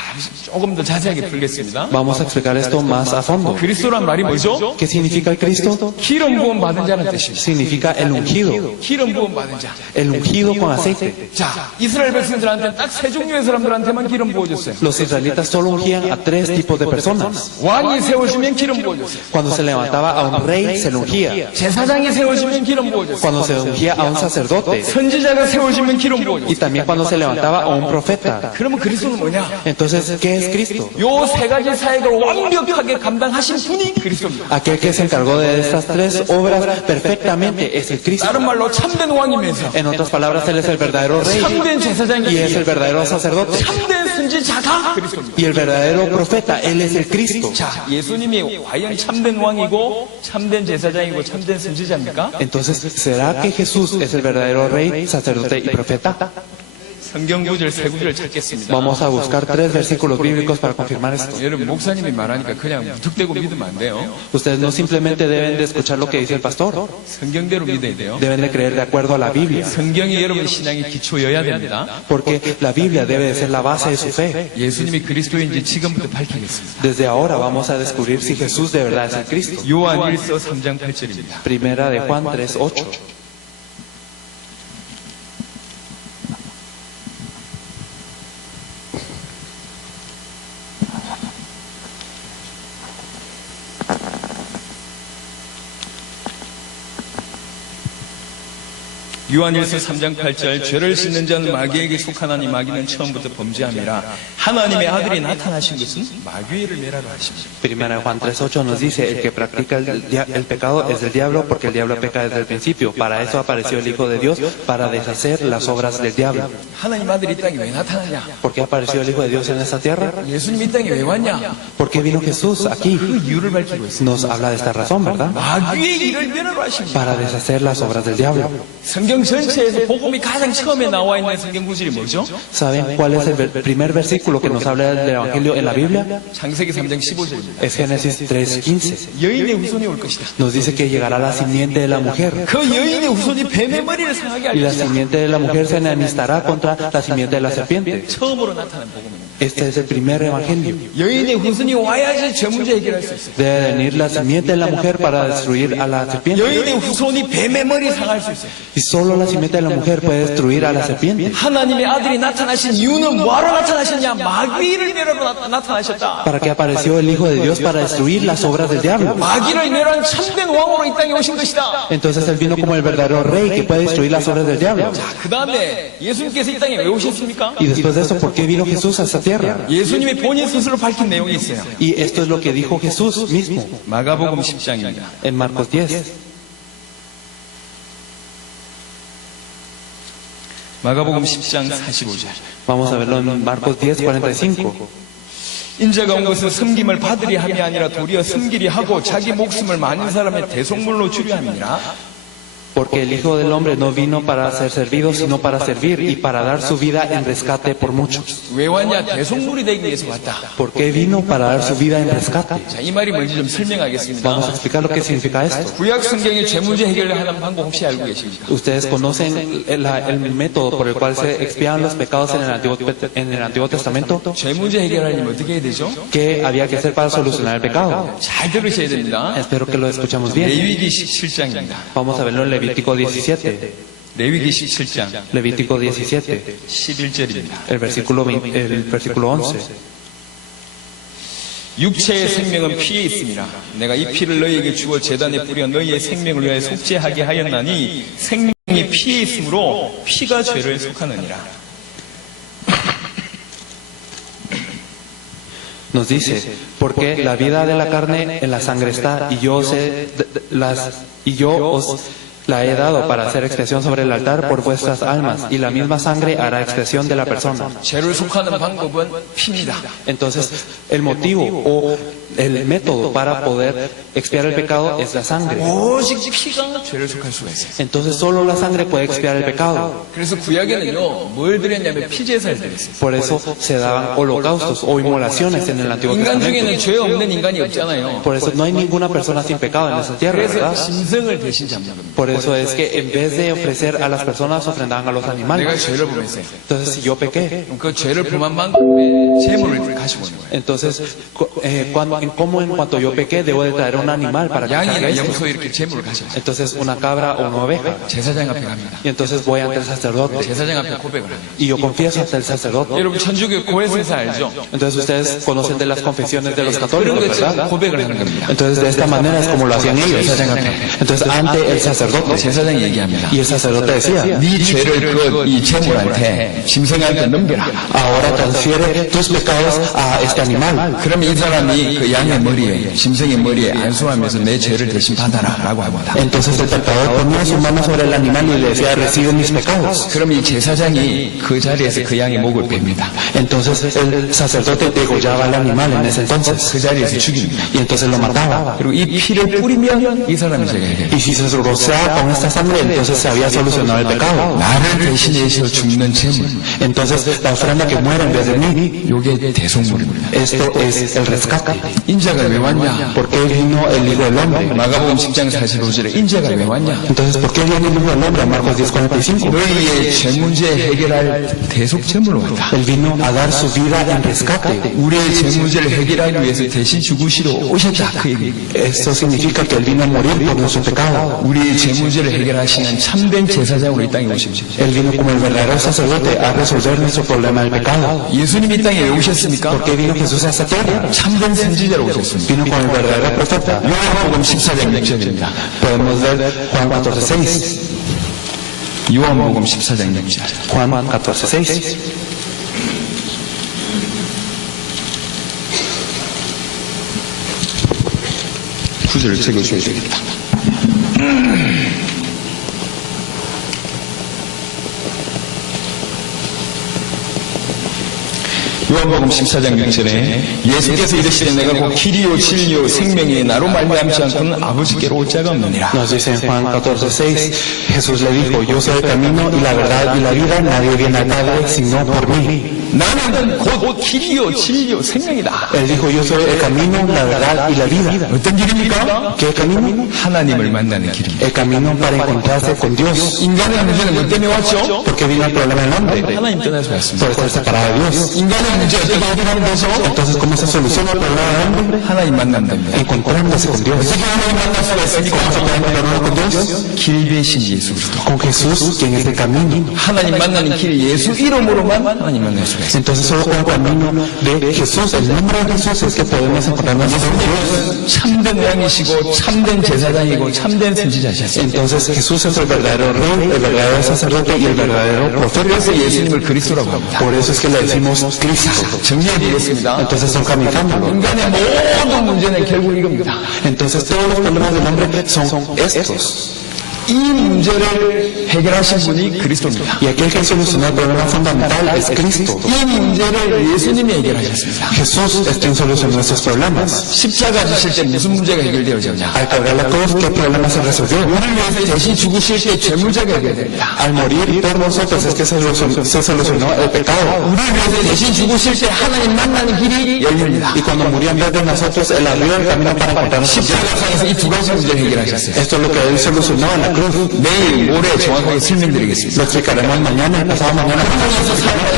조금 더 자세하게 풀겠습니다. Vamos a explicar esto más a fondo. 그리스도란 말이 뭐죠? ¿Qué significa el Cristo? 기름 부음 받은 자는 뜻입니다. Significa el ungido. 기름 부음 받은 자. El ungido con aceite. 자, 이스라엘 백성들한테 딱 세 종류의 사람들한테만 기름 부어줬어요. Los israelitas solo ungían a tres tipos de personas. 왕이 세워지면 기름 부어줬어요. Cuando se levantaba a un rey, se le ungía. 제사장이 세워지면 기름 부어줬어요. Cuando se ungía a un sacerdote. 선지자가 세워지면 기름 부어줬어요. Y también cuando se levantaba a un profeta. 그러면 그리스도는 뭐냐? Entonces, ¿qué es Cristo? 요 세 가지 사역을 완벽하게 감당하신 분이 그리스도입니다. Aquel que se encargó de estas tres obras perfectamente es el Cristo. 다른 말로 참된 왕이면서 En otras palabras, Él es el verdadero rey 참된 제사장이 y es el verdadero sacerdote. 참된 선지자가 그리스도입니다. Y el verdadero profeta, Él es el Cristo. 자, 예수님이 과연 참된 왕이고 참된 제사장이고 참된 선지자입니까? Entonces, ¿será que Jesús es el verdadero rey, sacerdote y profeta? 성경 구절 세 구절 찾겠습니다. Vamos a buscar 3 versículos bíblicos para confirmar esto. 여러분 목사님이 말하니까 그냥 무턱대고 믿으면 안 돼요. Ustedes no simplemente deben de escuchar lo que dice el pastor, 성경대로 믿어야 돼요. deben de creer de acuerdo a la Biblia, 성경이 여러분 신앙의 기초여야 됩니다. porque la Biblia debe de ser la base de su fe. 예수님이 그리스도인지 지금부터 밝히겠습니다. Desde ahora vamos a descubrir si Jesús de verdad es el Cristo. 요한 1서 3장 8절입니다. Primera de Juan 3:8. 요한일서 3장 8절 죄를 씻는 자는 마귀에게 속하나니 마귀는 처음부터 범죄함이라 하나님의 아들이 나타나신 것은 마귀를 멸하러 하십니다. Primera de Juan 3:8 nos dice, el que practica el pecado es del diablo, porque el diablo peca desde el principio. Para eso apareció el Hijo de Dios, para deshacer las obras del diablo. 하나님 아들이 이 땅에 왜 나타나냐? ¿Por qué apareció el Hijo de Dios en esta tierra? 예수님 이 땅에 왜 왔냐? ¿Por qué vino Jesús aquí? 그 이유를 밝히고 있습니다. Nos habla de esta razón, ¿verdad? 마귀의 일을 멸하러 하십니다. Para deshacer las obras del diablo. 성경 전체에서 복음이 가장 처음에 나와 있는 성경 구절이 뭐죠? ¿Saben cuál es el primer versículo que nos habla del Evangelio en la Biblia? 창세기 3장 15절입니다. Es Génesis 3:15. 여인의 후손이 올 것이다. Nos dice que llegará la simiente de la mujer. 그 여인의 후손이 뱀의 머리를 상하게 할 Y la 것이다. simiente de la mujer se enemistará contra la simiente de la serpiente. 처음으로 나타난 복음입니다. Este es el primer evangelio. 여인의 후손이 와야지 죄 문제 해결할 수 있어요. Debe venir la simiente de la mujer para destruir a la serpiente. 여인의 후손이 뱀의 머리 상할 수 있어요. Y solo la simiente de la mujer puede destruir a la serpiente. 하나님의 아들이 나타나신 이유는 뭐하러 나타나셨냐? 마귀를 멸하러 나타나셨다. ¿Para qué apareció el Hijo de Dios? Para destruir las obras del diablo. 마귀를 멸한 참된 왕으로 이 땅에 오신 것이다. Entonces Él vino como el verdadero rey que puede destruir las obras del diablo. 그 다음에 예수님께서 이 땅에 왜 오셨습니까? Y después de eso, ¿por qué vino Jesús a esta tierra? 예수님이 본인 스스로 밝힌 내용이 있어요. Y esto es lo que dijo Jesús mismo 마가복음 10장입니다. en Marcos 10. 마가복음 10장 45절. Vamos a verlo en Marcos 10:45. 인자가 온 것은 섬김을 받으리 함이 아니라 도리어 섬기리 하고 자기 목숨을 많은 사람의 대속물로 주려 함이니라. Porque el Hijo del Hombre no vino para ser servido, sino para servir y para dar su vida en rescate por muchos. 왜 왔냐? 대속물이 되기 위해서 왔다. ¿Por qué vino para dar su vida en rescate? 자, 이 말이 뭔지 좀 설명하겠습니다. Vamos a explicar lo que significa esto. 구약 성경의 죄 문제 해결을 하는 방법 혹시 알고 계십니까? Ustedes conocen el método por el cual se expiaban los pecados en el Antiguo Testamento. 죄 문제 해결하려면 어떻게 해야 되죠? ¿Qué había que hacer para solucionar el pecado? 잘 들으셔야 됩니다. Espero que lo escuchemos bien. 레위기 17장입니다. Vamos a verlo en Levítico 17. 레위기 17장 Levítico 17, 11절입니다. el versículo 11. 육체의 생명은 피에 있습니다. 내가 이 피를 너희에게 주어 제단에 뿌려 너희의 생명을 위하여 속죄하게 하였나니 생명이 피에 있으므로 피가 죄를 속하느니라. Nos dice, porque la vida de la carne en la sangre está, y yo os la he dado para hacer expiación sobre el altar por vuestras almas, y la misma sangre hará expiación de la persona. 죄를 속하는 방법은 피입니다. Entonces, el motivo o el método para poder expiar el pecado es la sangre. 오직 피가 죄를 속할 수가 있어요. Entonces, solo la sangre puede expiar el pecado. 그래서 구약에는요, 뭘 드렸냐면 피제사를 드렸어요. Por eso se daban holocaustos o inmolaciones en el Antiguo 인간 중에는 Testamento. 죄 없는 인간이 없잖아요. Por eso no hay ninguna persona sin pecado en esta tierra, 그래서 ¿verdad? 짐승을 대신 잡는 겁니다. Por eso es que en vez de ofrecer a las personas, ofrendaban a los 내가 animales. 죄를 범했어요. Entonces, si yo pequé, 그럼 그 죄를 범한 만큼의 재물을 가지고 오는 거예요. entonces, ¿cómo en cuanto yo pequé debo de traer un animal para que cargue 양이나 esto? 염소 이렇게 재물을 가져와요. Entonces, una cabra o una oveja. 제사장 앞에 갑니다. Y entonces voy ante el sacerdote 제사장 앞에 고백을 합니다. y yo confieso ante el sacerdote. 여러분 천주교 고해선사 알죠? Entonces, ustedes conocen de las confesiones de los 그런 católicos, 것처럼 ¿verdad? 고백을 하는 겁니다. Entonces, de esta manera es como lo hacían ellos. 제사장 앞에. Entonces, ante el sacerdote. 제사장이 얘기합니다. Y el sacerdote decía, 네 죄를 이 재물한테 짐승한테 넘겨라. ahora transfiere tus pecados a este animal. 그러면 이 사람이 그 양의 머리에 짐승의 머리에 안수하면서 내 죄를 대신 받아라라고 합니다. Entonces el pecador ponía su mano sobre el animal y le decía, recibe mis pecados. 그럼 이 제사장이 그 자리에서 그 양의 목을 뺍니다. Entonces el sacerdote degollaba al animal en ese entonces. 그 자리에서 죽입니다. Y entonces lo mataba. 그리고 이 피를 뿌리면 이 사람이 죄가 해결돼요. Y si se rociaba con esta sangre, entonces se había solucionado el pecado. 나를 대신해서 죽는 제물. Entonces, la ofrenda que muere en vez de mí, 요게 대속물입니다. esto es el rescate. 인자가 왜 왔냐? ¿Por qué vino el Hijo del Hombre? 마가복음 10장 45절에 인자가 왜 왔냐? Entonces, ¿por qué viene el Hijo del Hombre? Marcos 10:45. 너희의 죄 문제 해결할 대속 제물로 왔다. Él vino a dar su vida en rescate. 우리의 죄 문제를 해결하기 위해서 대신 죽으시러 오셨다. 그 얘기. Esto significa que Él vino a morir por nuestro pecado. 우리의 죄 문제를 해결하시는 참된 제사장으로 이 땅에 오십시오. Él vino como el verdadero sacerdote a resolver nuestro problema del pecado. 예수님이 이 땅에 왜 오셨습니까? ¿Por qué vino Jesús a esta tierra? 참된 선지자로 오셨습니다. Vino con el verdadero profeta. 요한복음 14장 6절입니다. Podemos ver Juan 14:6. 요한복음 14장 6절. Juan 14:6. 구절을 적으셔야 되겠다. 요한복음 14장 6절에 예수께서 이르시되 내가 곧 길이요 진리요 생명이니 나로 말미암지 않고는 아버지께로 올 자가 없느니라. Nos dice en Juan 14:6, Jesús le dijo, yo soy el camino y la verdad y la vida, nadie viene al Padre sino por mí. 나는 곧 길이요 진리요 생명이다. Él dijo, yo soy el camino, la verdad y la vida. 어떤 길입니까? ¿Qué camino? 하나님을 만나는 길입니다. El camino para encontrarse con Dios. 인간의 문제는 뭐 때문에 왔죠? Porque vino el problema del hombre, 하나님 떠나서 왔습니다. por estar separado de Dios. 인간의 문제 어떻게 해결하는 거죠? Entonces, ¿cómo se soluciona el problema del hombre? 하나님 만난답니다. Encontrándose con Dios. 어떻게 하나님 만날 수가 있습니까? ¿Cómo se puede encontrar con Dios? 길 대신 예수 그리스도. Con Jesús, quien es el camino. 하나님 만나는 길이 예수 이름으로만 하나님 만날 수가 있습니다. Entonces, solo con el camino de Jesús, el nombre de Jesús, es que podemos encontrarnos con Dios. 참된 왕이시고 참된 제사장이고 참된 선지자셨습니다. Entonces, Jesús es el verdadero rey, el verdadero sacerdote y el verdadero profeta. 그래서 예수님을 그리스도라고 합니다. Por eso es que le decimos Cristo. 정리해드리겠습니다. Entonces, son caminándolo. 인간의 모든 문제는 결국 이겁니다. Entonces, todos los problemas del hombre son estos. 이 문제를 해결하신 분이 그리스도입니다. Y aquel que solucionó el problema fundamental es Cristo. 이 문제를 예수님이 해결하셨습니다. Jesús es quien solucionó estos problemas. 십자가 지실 때 무슨 문제가 해결되어졌냐? Al cargar la cruz, ¿qué problema se resolvió? 우리를 위해서 대신 죽으실 때 죄 문제가 해결됩니다. Al morir por nosotros es que se solucionó el pecado. 우리를 위해서 대신 죽으실 때 하나님 만나는 길이 열립니다. Y cuando murió en vez de nosotros, Él abrió el camino para encontrarnos con Dios. 십자가상에서 이 두 가지 문제를 해결하셨어요. Esto es lo que Él solucionó en la cruz. 내일 모레 정확하게 설명드리겠습니다. Lo explicaremos mañana, pasado mañana.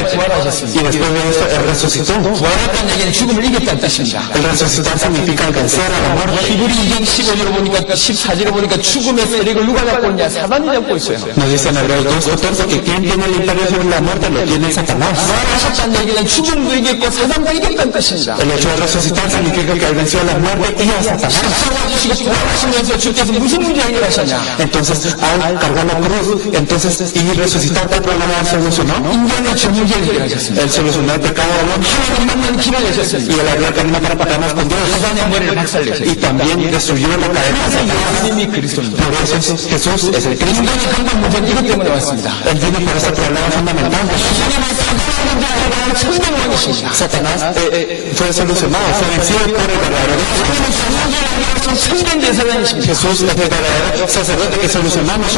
부활하셨습니다. Y después de esto, Él resucitó. 부활했다는 얘기는 죽음을 이겼다는 뜻입니다. El resucitar significa vencer a la muerte. 히브리 2장 15절을 보니까 14절을 보니까 죽음의 세력을 누가 잡고 있냐? 사단이 잡고 있어요. Nos dice en Hebreos 2:14 que quien tiene el imperio sobre la muerte lo tiene Satanás. 부활하셨다는 얘기는 죽음도 이겼고 사단도 이겼다는 뜻입니다. El hecho de resucitar significa que Él venció a la muerte y a Satanás. 부활하시면서 주께서 무슨 문제 해결하셨냐? Entonces, al cargar la cruz, entonces, y resucitar el problema solucionó. 인간의 죄 문제를 해결하셨습니다. Él solucionó el pecado del hombre. 하나님 만나는 길을 내셨습니다. Y Él abrió el camino para pagarnos con Dios. 사단의 머리를 박살내셨습니다. Y también destruyó la cadena de Satanás. 예수님이 그리스도입니다. Por eso Jesús es el Cristo. 인간의 근본 문제는 이것 때문에 왔습니다. Él vino por ese problema fundamental. 천명왕이십니다. Satanás fue solucionado, fue vencido por el verdadero 참된 제사장이십니다. Jesús, el verdadero sacerdote que solucionamos.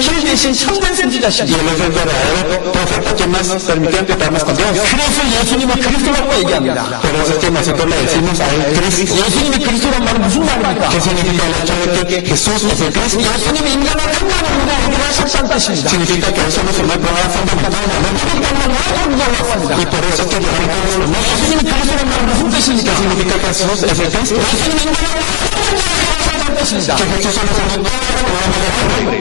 길 대신 참된 Y 선지자십니다. Él es el verdadero profeta que nos permitió encontrarnos con Dios. 그래서 예수님을 그리스도라고 얘기합니다. Por eso es que nosotros le decimos a Él Cristo. 예수님이 그리스도란 말은 무슨 말입니까? ¿Qué significa el hecho de que Jesús es el Cristo? 예수님이 인간을 한가는 문제 해결하셨다는 뜻입니다. Significa que Él solucionó el problema fundamental. Y por eso es que 예수님이 그리스도란 말은 무슨 뜻입니까? significa que Jesús es el Cristo. 뜻입니다.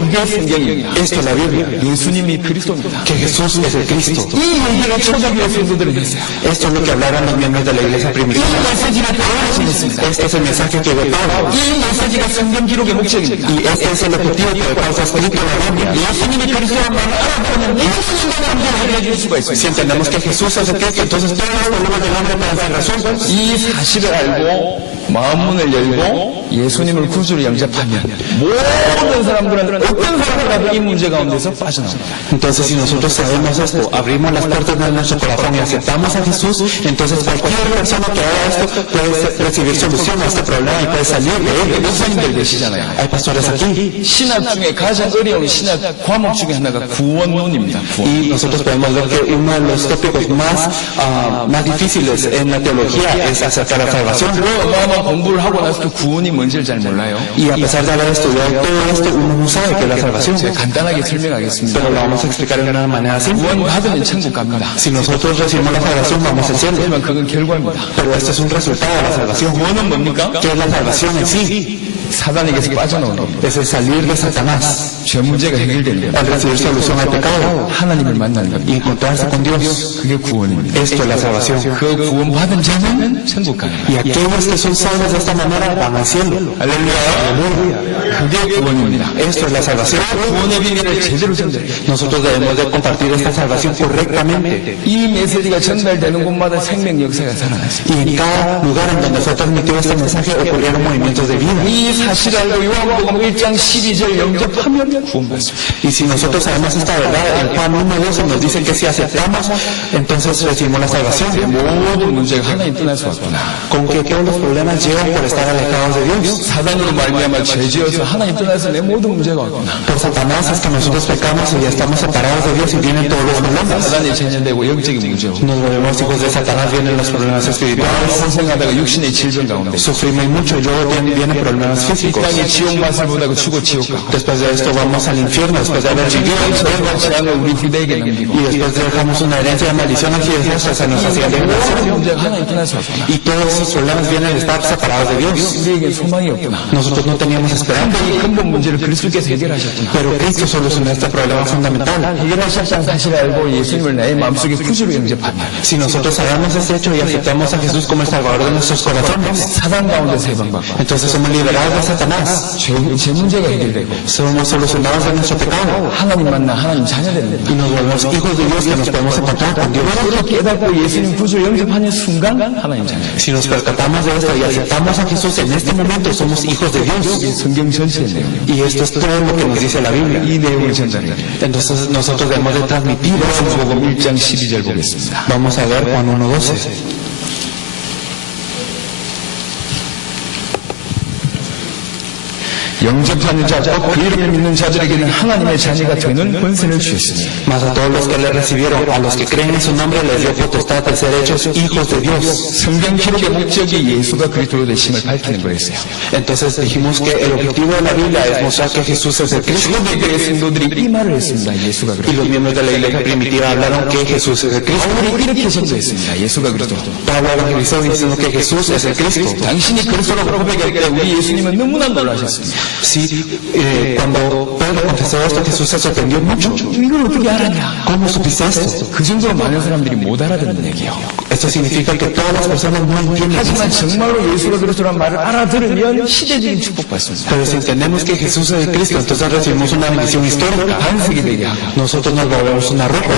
이게 성경입니다. Esto es la Biblia. 예수님이 그리스도입니다. Que Jesús es el Cristo. 이 얘기를 초대교회 성도들은 했어요. Esto es lo que hablaron los miembros de la iglesia 이 primitiva. 메시지가 다하시겠습니다. Este es el mensaje que dio Pablo. 이 메시지가 성경 기록의 목적입니다. Y este es el objetivo por el cual fue escrito en la Biblia. 예수님이 그리스도란 말을 알아보면 예수님과 문제를 해결해 줄 수가 있어요. Si entendemos que Jesús es el Cristo, entonces todos los problemas del hombre pueden ser resueltos. 이 사실을 알고 마음문을 열고 예수님을 구주로 영접하면 모든 사람들은 어떤 사람을 열어도 이 문제 가운데서 빠져나옵니다. Entonces, si nosotros sabemos esto, abrimos las puertas de nuestro corazón y aceptamos a Jesús, entonces cualquier persona que haga esto puede recibir solución a este problema y puede salir de él. 목사님들 계시잖아요. Hay pastores aquí. 신학 중에 가장 어려운 신학 과목 중에 하나가 구원론입니다. Y nosotros podemos ver que uno de los tópicos más difíciles en la teología es acerca de la salvación. 어마어마한 공부를 하고 나서도 구원이 뭔지를 잘 몰라요. Y a pesar de haber estudiado todo esto, uno no sabe qué es la salvación. 제가 간단하게 설명하겠습니다. Pero lo vamos a explicar de una manera simple. 구원 받으면 천국 갑니다. Si nosotros recibimos la salvación, vamos al cielo. 하지만 그건 결과입니다. Pero esto es un resultado de la salvación. 구원은 뭡니까? ¿Qué es la salvación en sí? 사단에게서 빠져나오는 겁니다. Es el salir de Satanás, 죄 문제가 해결되는 el 겁니다. recibir solución al pecado 하나님을 만나는 y 겁니다. encontrarse con Dios. 그게 구원입니다. Esto es la salvación. 그 구원 받은 자는 천국 가는 Y 거예요. aquellos que son salvos de esta manera van al cielo. 할렐루야. 그게 구원입니다. Esto es la salvación. 구원의 비밀을 제대로 전달해요. Nosotros debemos de compartir esta salvación correctamente. 이 메시지가 전달되는 곳마다 생명 역사가 살아났어요. Y en cada lugar en donde fue transmitido este mensaje ocurrieron movimientos de vida. 이 사실을 알고 요한복음 1장 12절 영접하면 구원받습니다. Y si nosotros sabemos esta verdad, el Juan 1:12 nos dice que si aceptamos, entonces recibimos la salvación. 모든 문제가 하나님 떠나서 왔구나. Con que todos los problemas llegan por estar alejados de Dios. 사단으로 말미암아 죄지어서 하나님 떠나서 내 모든 문제가 왔구나. Por Satanás es que nosotros pecamos y ya estamos separados de Dios y vienen todos los problemas. 사단이 자녀되고 영적인 문제고 Nos volvemos hijos de Satanás, vienen los problemas espirituales. 고생하다가 육신의 질병 가운데 Sufrimos mucho y luego vienen problemas 이 físicos. 땅의 지옥 맛을 보다가 죽어 지옥 가고 Después de esto vamos al infierno, después de haber vivido 정말 재앙을 우리 후대에게 남기고 y después dejamos una herencia de maldición aquí de Dios hacia nuestra siguiente generación. 모든 문제가 하나님 떠나서 왔구나. Y todos esos problemas vienen de estar separados de Dios. 우리에게 소망이 없구나. Nosotros no teníamos esperanza, 이 근본 문제를 그리스도께서 해결하셨구나. pero Cristo solucionó este problema fundamental. 해결하셨다는 사실을 알고 예수님을 나의 마음속에 구주로 영접하면 Si nosotros sabemos este hecho y aceptamos a Jesús como el Salvador de nuestros corazones, 사단 가운데서 해방받고 entonces somos liberados de Satanás, 제 문제가 해결되고 somos solucionados de nuestro pecado 하나님 만나 하나님 자녀 되는 y 겁니다. nos volvemos hijos de Dios que nos podemos encontrar con Dios. 그렇게 깨닫고 예수님 구주로 영접하는 순간 하나님 자녀. Si nos percatamos de esto y aceptamos a Jesús en este momento, somos hijos de Dios. 성경 전체의 내용. Y esto es todo lo que nos dice la Biblia. 이 내용을 전달해요. Entonces nosotros debemos de transmitir eso. 요한복음 1장 12절 보겠습니다. Vamos a ver Juan 1:12. 영접하는 자, 곧 그 이름을 믿는 자들에게는 하나님의 자녀가 되는 권세를 주셨으니 Mas a todos los que le recibieron, a los que creen en su nombre, les dio potestad de ser hechos hijos de Dios. 성경 기록의 목적이 예수가 그리스도 되심을 밝히는 거였어요. Entonces dijimos que el objetivo de la Biblia es mostrar que Jesús es el Cristo. 초대교회 성도들이 이 말을 했습니다. 예수가 Y 그리스도. los miembros de la iglesia primitiva hablaron que Jesús es el Cristo. 바울이 이렇게 선도했습니다. 예수가 그리스도. Pablo evangelizó diciendo que Jesús es el Cristo. 당신이 그리스도라고 고백할 때 우리 예수님은 너무나 놀라셨습니다. Sí, cuando Pedro confesó esto, Jesús se sorprendió mucho. 이걸 어떻게 알았냐? ¿Cómo supiste esto? 그 정도로 많은 사람들이 못 알아듣는 얘기예요. Esto significa que todas las personas no entienden. 하지만 정말로 예수가 그리스도란 말을 알아들으면 시대적인 축복받습니다. Pero si entendemos que Jesús es el Cristo, entonces recibimos una bendición histórica. 반석이 되게 하고 Nosotros nos volvemos una roca.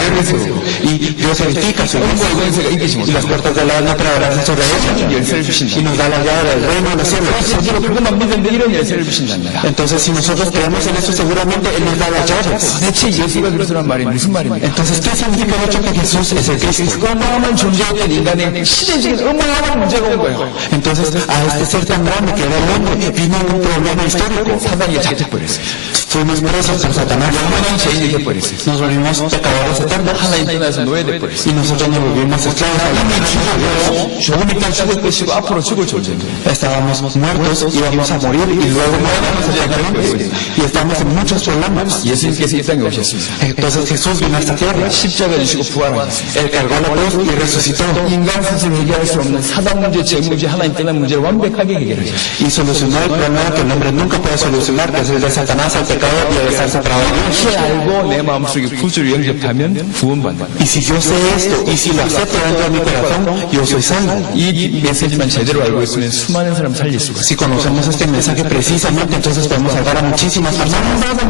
Y Dios edifica su iglesia. 권세가 이기지 Y 못해요. las puertas del no prevalecerán sobre ella. 열쇠를 주신다. Y nos da la llave del reino de los cielos. 실제로 그것만 믿는데 이런 열쇠를 주신답니다. Entonces, si nosotros creemos en eso, seguramente Él nos da las llaves. 대체 예수가 그리스도란 말이 무슨 말입니까? Entonces, ¿qué significa el hecho que Jesús es el Cristo? 그 어마어마한 존재였던 인간의 시대적인 어마어마한 문제가 온 거예요. Entonces, a este ser tan grande que era el hombre, vino un problema histórico. 사단이 잡혀버렸어요. Fuimos presos por Satanás. 영원한 죄인이 돼버렸어요. Nos volvimos pecadores eternos. 하나님 떠나서 노예돼버렸어요. Y nosotros nos volvimos esclavos a la mente. 조금 있다 죽을 것이고 앞으로 죽을 존재인데 Estábamos muertos, íbamos a morir y luego moríamos eternamente. Y estamos en muchos problemas. 예수님께서 이 땅에 오셨습니다. Entonces Jesús vino a esta tierra. 십자가 지시고 부활하셨습니다. Él cargó la cruz y resucitó. 인간 스스로 해결할 수 없는 사단 문제, 죄 문제, 하나님 떠난 문제를 완벽하게 해결하셨어요. Y solucionó el problema que el hombre nunca puede solucionar, que es el de Satanás, al pecado y el de estar separado de Dios. 이렇게 알고 내 마음속에 구주를 영접하면 구원받는다. Y si yo sé esto, y si lo acepto dentro de mi corazón, yo soy salvo. 이 메시지만 제대로 알고 있으면 수많은 사람 살릴 수가 있어요. Si conocemos este mensaje precisamente, entonces podemos salvar a muchísimas personas.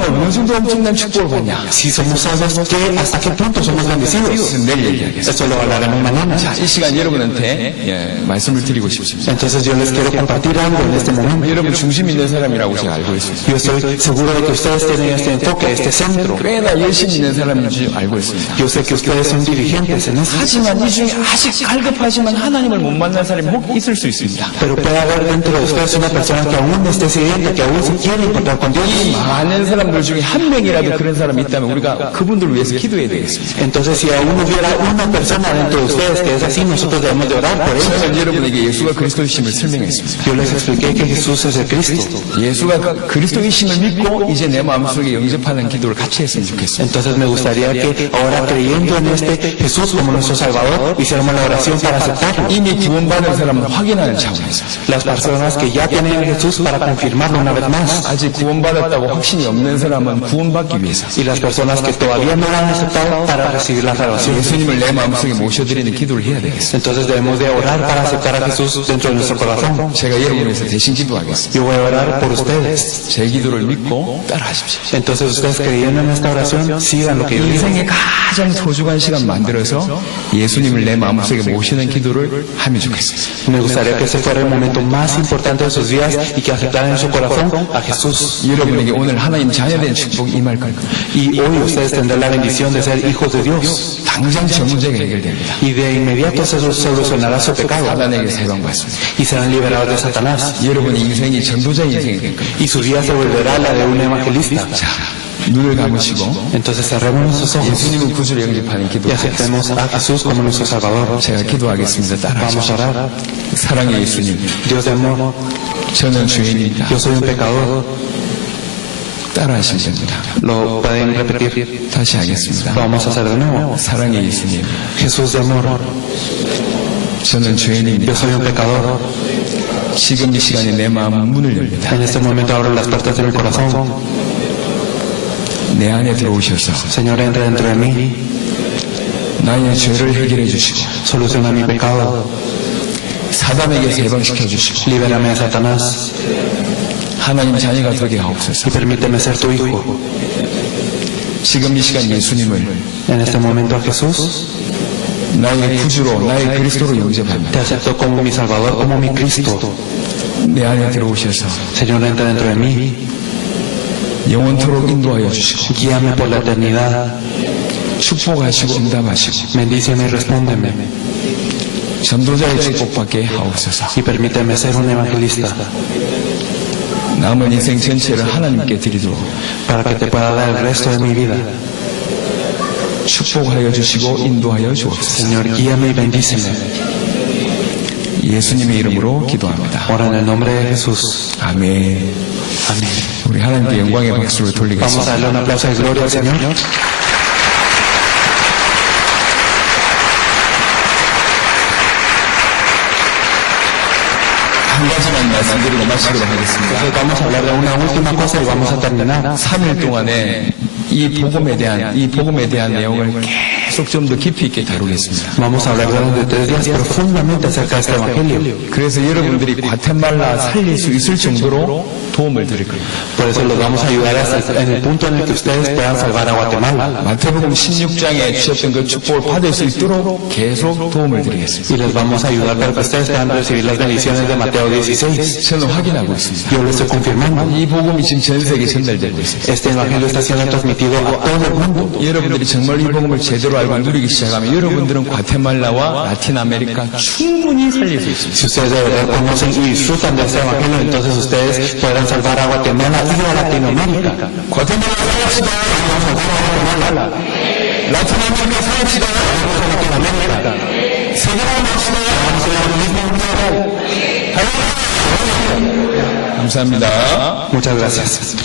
어느 정도 엄청난 축복을 받냐? Si somos salvos, ¿hasta qué punto somos bendecidos? 내일 얘기하겠습니다. Esto lo hablaremos mañana. 자, 이 시간 여러분한테 말씀을 드리고 싶습니다. Entonces yo les quiero compartir algo en este momento. 여러분 중심 있는 사람이라고 제가 알고 있습니다. Yo estoy seguro de que ustedes tienen este enfoque, este centro. 꽤나 열심히 있는 사람인 줄 알고 있습니다. Yo sé que ustedes son diligentes en eso. 하지만 이 중에 아직 갈급하지만 하나님을 못 만난 사람이 혹 있을 수 있습니다. Pero puede haber dentro de ustedes una persona que aún esté siguiente, que aún se quiere encontrar con Dios. 이 많은 사람들 중에 한 명이라도 그런 사람이 있다면 우리가 그분들을 위해서 기도해야 되겠습니다. Entonces, si aún hubiera una persona dentro de ustedes que es así, nosotros debemos de orar por ellos. 저는 여러분에게 예수가 그리스도이심을 설명했습니다. Yo les expliqué que Jesús es el Cristo. 예수가 그리스도이심을 믿고 이제 내 마음속에 영접하는 기도를 같이 했으면 좋겠습니다. Entonces me gustaría que ahora creyendo en este Jesús como nuestro Salvador, hiciéramos la oración para aceptarlo. 이미 구원받은 사람은 확인하는 차원에서 Las personas que ya tienen a Jesús para confirmarlo una vez más. 아직 구원받았다고 확신이 없는 사람은 구원받기 위해서 Y las personas que todavía no lo han aceptado para recibir la salvación. 예수님을 내 마음속에 모셔드리는 기도를 해야 되겠습니다. Entonces debemos de orar para aceptar a Jesús dentro de nuestro corazón. 제가 여러분을 위해서 대신 기도하겠습니다. Yo voy a orar por ustedes. 제 기도를 믿고 따라하십시오. Entonces ustedes creyendo en esta oración, sigan lo que yo digo. 인생의 가장 소중한 시간 만들어서 예수님을 내 마음속에 모시는 기도를 하면 좋겠습니다. Me gustaría que ese fuera el momento más importante de sus días y que aceptaran en su corazón a Jesús. 여러분에게 오늘 하나님 자녀된 축복이 임할 겁니다. Y hoy ustedes tendrán la bendición de ser hijos de Dios. 당장 저 문제가 해결됩니다. Y de inmediato se solucionará su pecado. 사단에게서 해방받습니다. Y serán liberados de Satanás. 여러분의 인생이 전도자의 인생이 될 겁니다. Y su vida se volverá la de un evangelista. 자, 눈을 감으시고 Entonces cerremos nuestros ojos 예수님을 구주로 영접하는 y 기도. aceptemos a Jesús como nuestro Salvador. 제가 기도하겠습니다. Vamos a 따라하십시오. orar. 사랑의 예수님, Dios de amor, 저는 죄인입니다. yo soy un pecador. 따라하시면 됩니다. Lo pueden repetir. 다시 하겠습니다. Lo vamos a hacer de nuevo. 사랑의 예수님, Jesús de amor, 저는 죄인입니다. yo soy un pecador. 지금 이 시간에 내 마음 문을 엽니다. En este momento abro las puertas de mi corazón. 내 안에 들어오셔서 Señor, entra dentro de mí. 나의 죄를 해결해 주시고 Soluciona mi pecado. 사단에게서 해방시켜 주시고 Libérame de Satanás. 하나님 자녀가 되게 하옵소서. Y permíteme ser tu hijo. 지금 이 시간 예수님을 En este momento a Jesús 나의 구주로 나의 그리스도로 영접합니다. te acepto como mi Salvador, como mi Cristo. 내 안에 들어오셔서 Señor, entra dentro de mí. 영원토록 인도하여 주시고 Guíame por la eternidad. 축복하시고 응답하시고 Bendíceme y respóndeme. 전도자의 축복받게 하옵소서. Y permíteme ser un evangelista 남은 인생 전체를 하나님께 드리도록 para que te pueda dar el resto de mi vida. 축복하여 주시고 인도하여 주옵소서. Señor, guíame y bendíceme. 예수님의 이름으로 기도합니다. Ora en el nombre de Jesús. 아멘. Amén. 우리 하나님께 영광의 박수를 Vamos a 돌리겠습니다. darle un aplauso de gloria al Señor. 한 가지만 말씀드리고 마치도록 하겠습니다. Entonces vamos a hablar de una última cosa y vamos a terminar. 3일 동안에 이 복음에 대한 내용을 계속 좀 더 깊이 있게 다루겠습니다. Vamos a hablar durante 3 días profundamente acerca de este evangelio. 그래서 여러분들이 과테말라 살릴 수 있을 정도로 도움을 드릴 겁니다. Por eso los vamos a ayudar hasta en el punto en el que ustedes puedan salvar a Guatemala. 마태복음 16장에 주셨던 그 축복을 받을 수 있도록 계속 도움을 드리겠습니다. Y les vamos a ayudar para que ustedes puedan recibir las bendiciones de Mateo 16. 저는 확인하고 있습니다. Yo lo estoy confirmando. 이 복음이 지금 전 세계에 전달되고 있습니다. Este evangelio está siendo transmitido a todo el mundo. 여러분들이 정말 이 복음을 제대로 알고 누리기 시작하면 여러분들은 과테말라와 라틴 아메리카 충분히 살릴 수 있습니다. Si ustedes de verdad conocen y disfrutan de este evangelio, entonces ustedes podrán salvar a Guatemala y a Latinoamérica. 과테말라 살립시다. 라틴 아메리카 살립시다. 세계를 합시다. 감사합니다. Muchas gracias.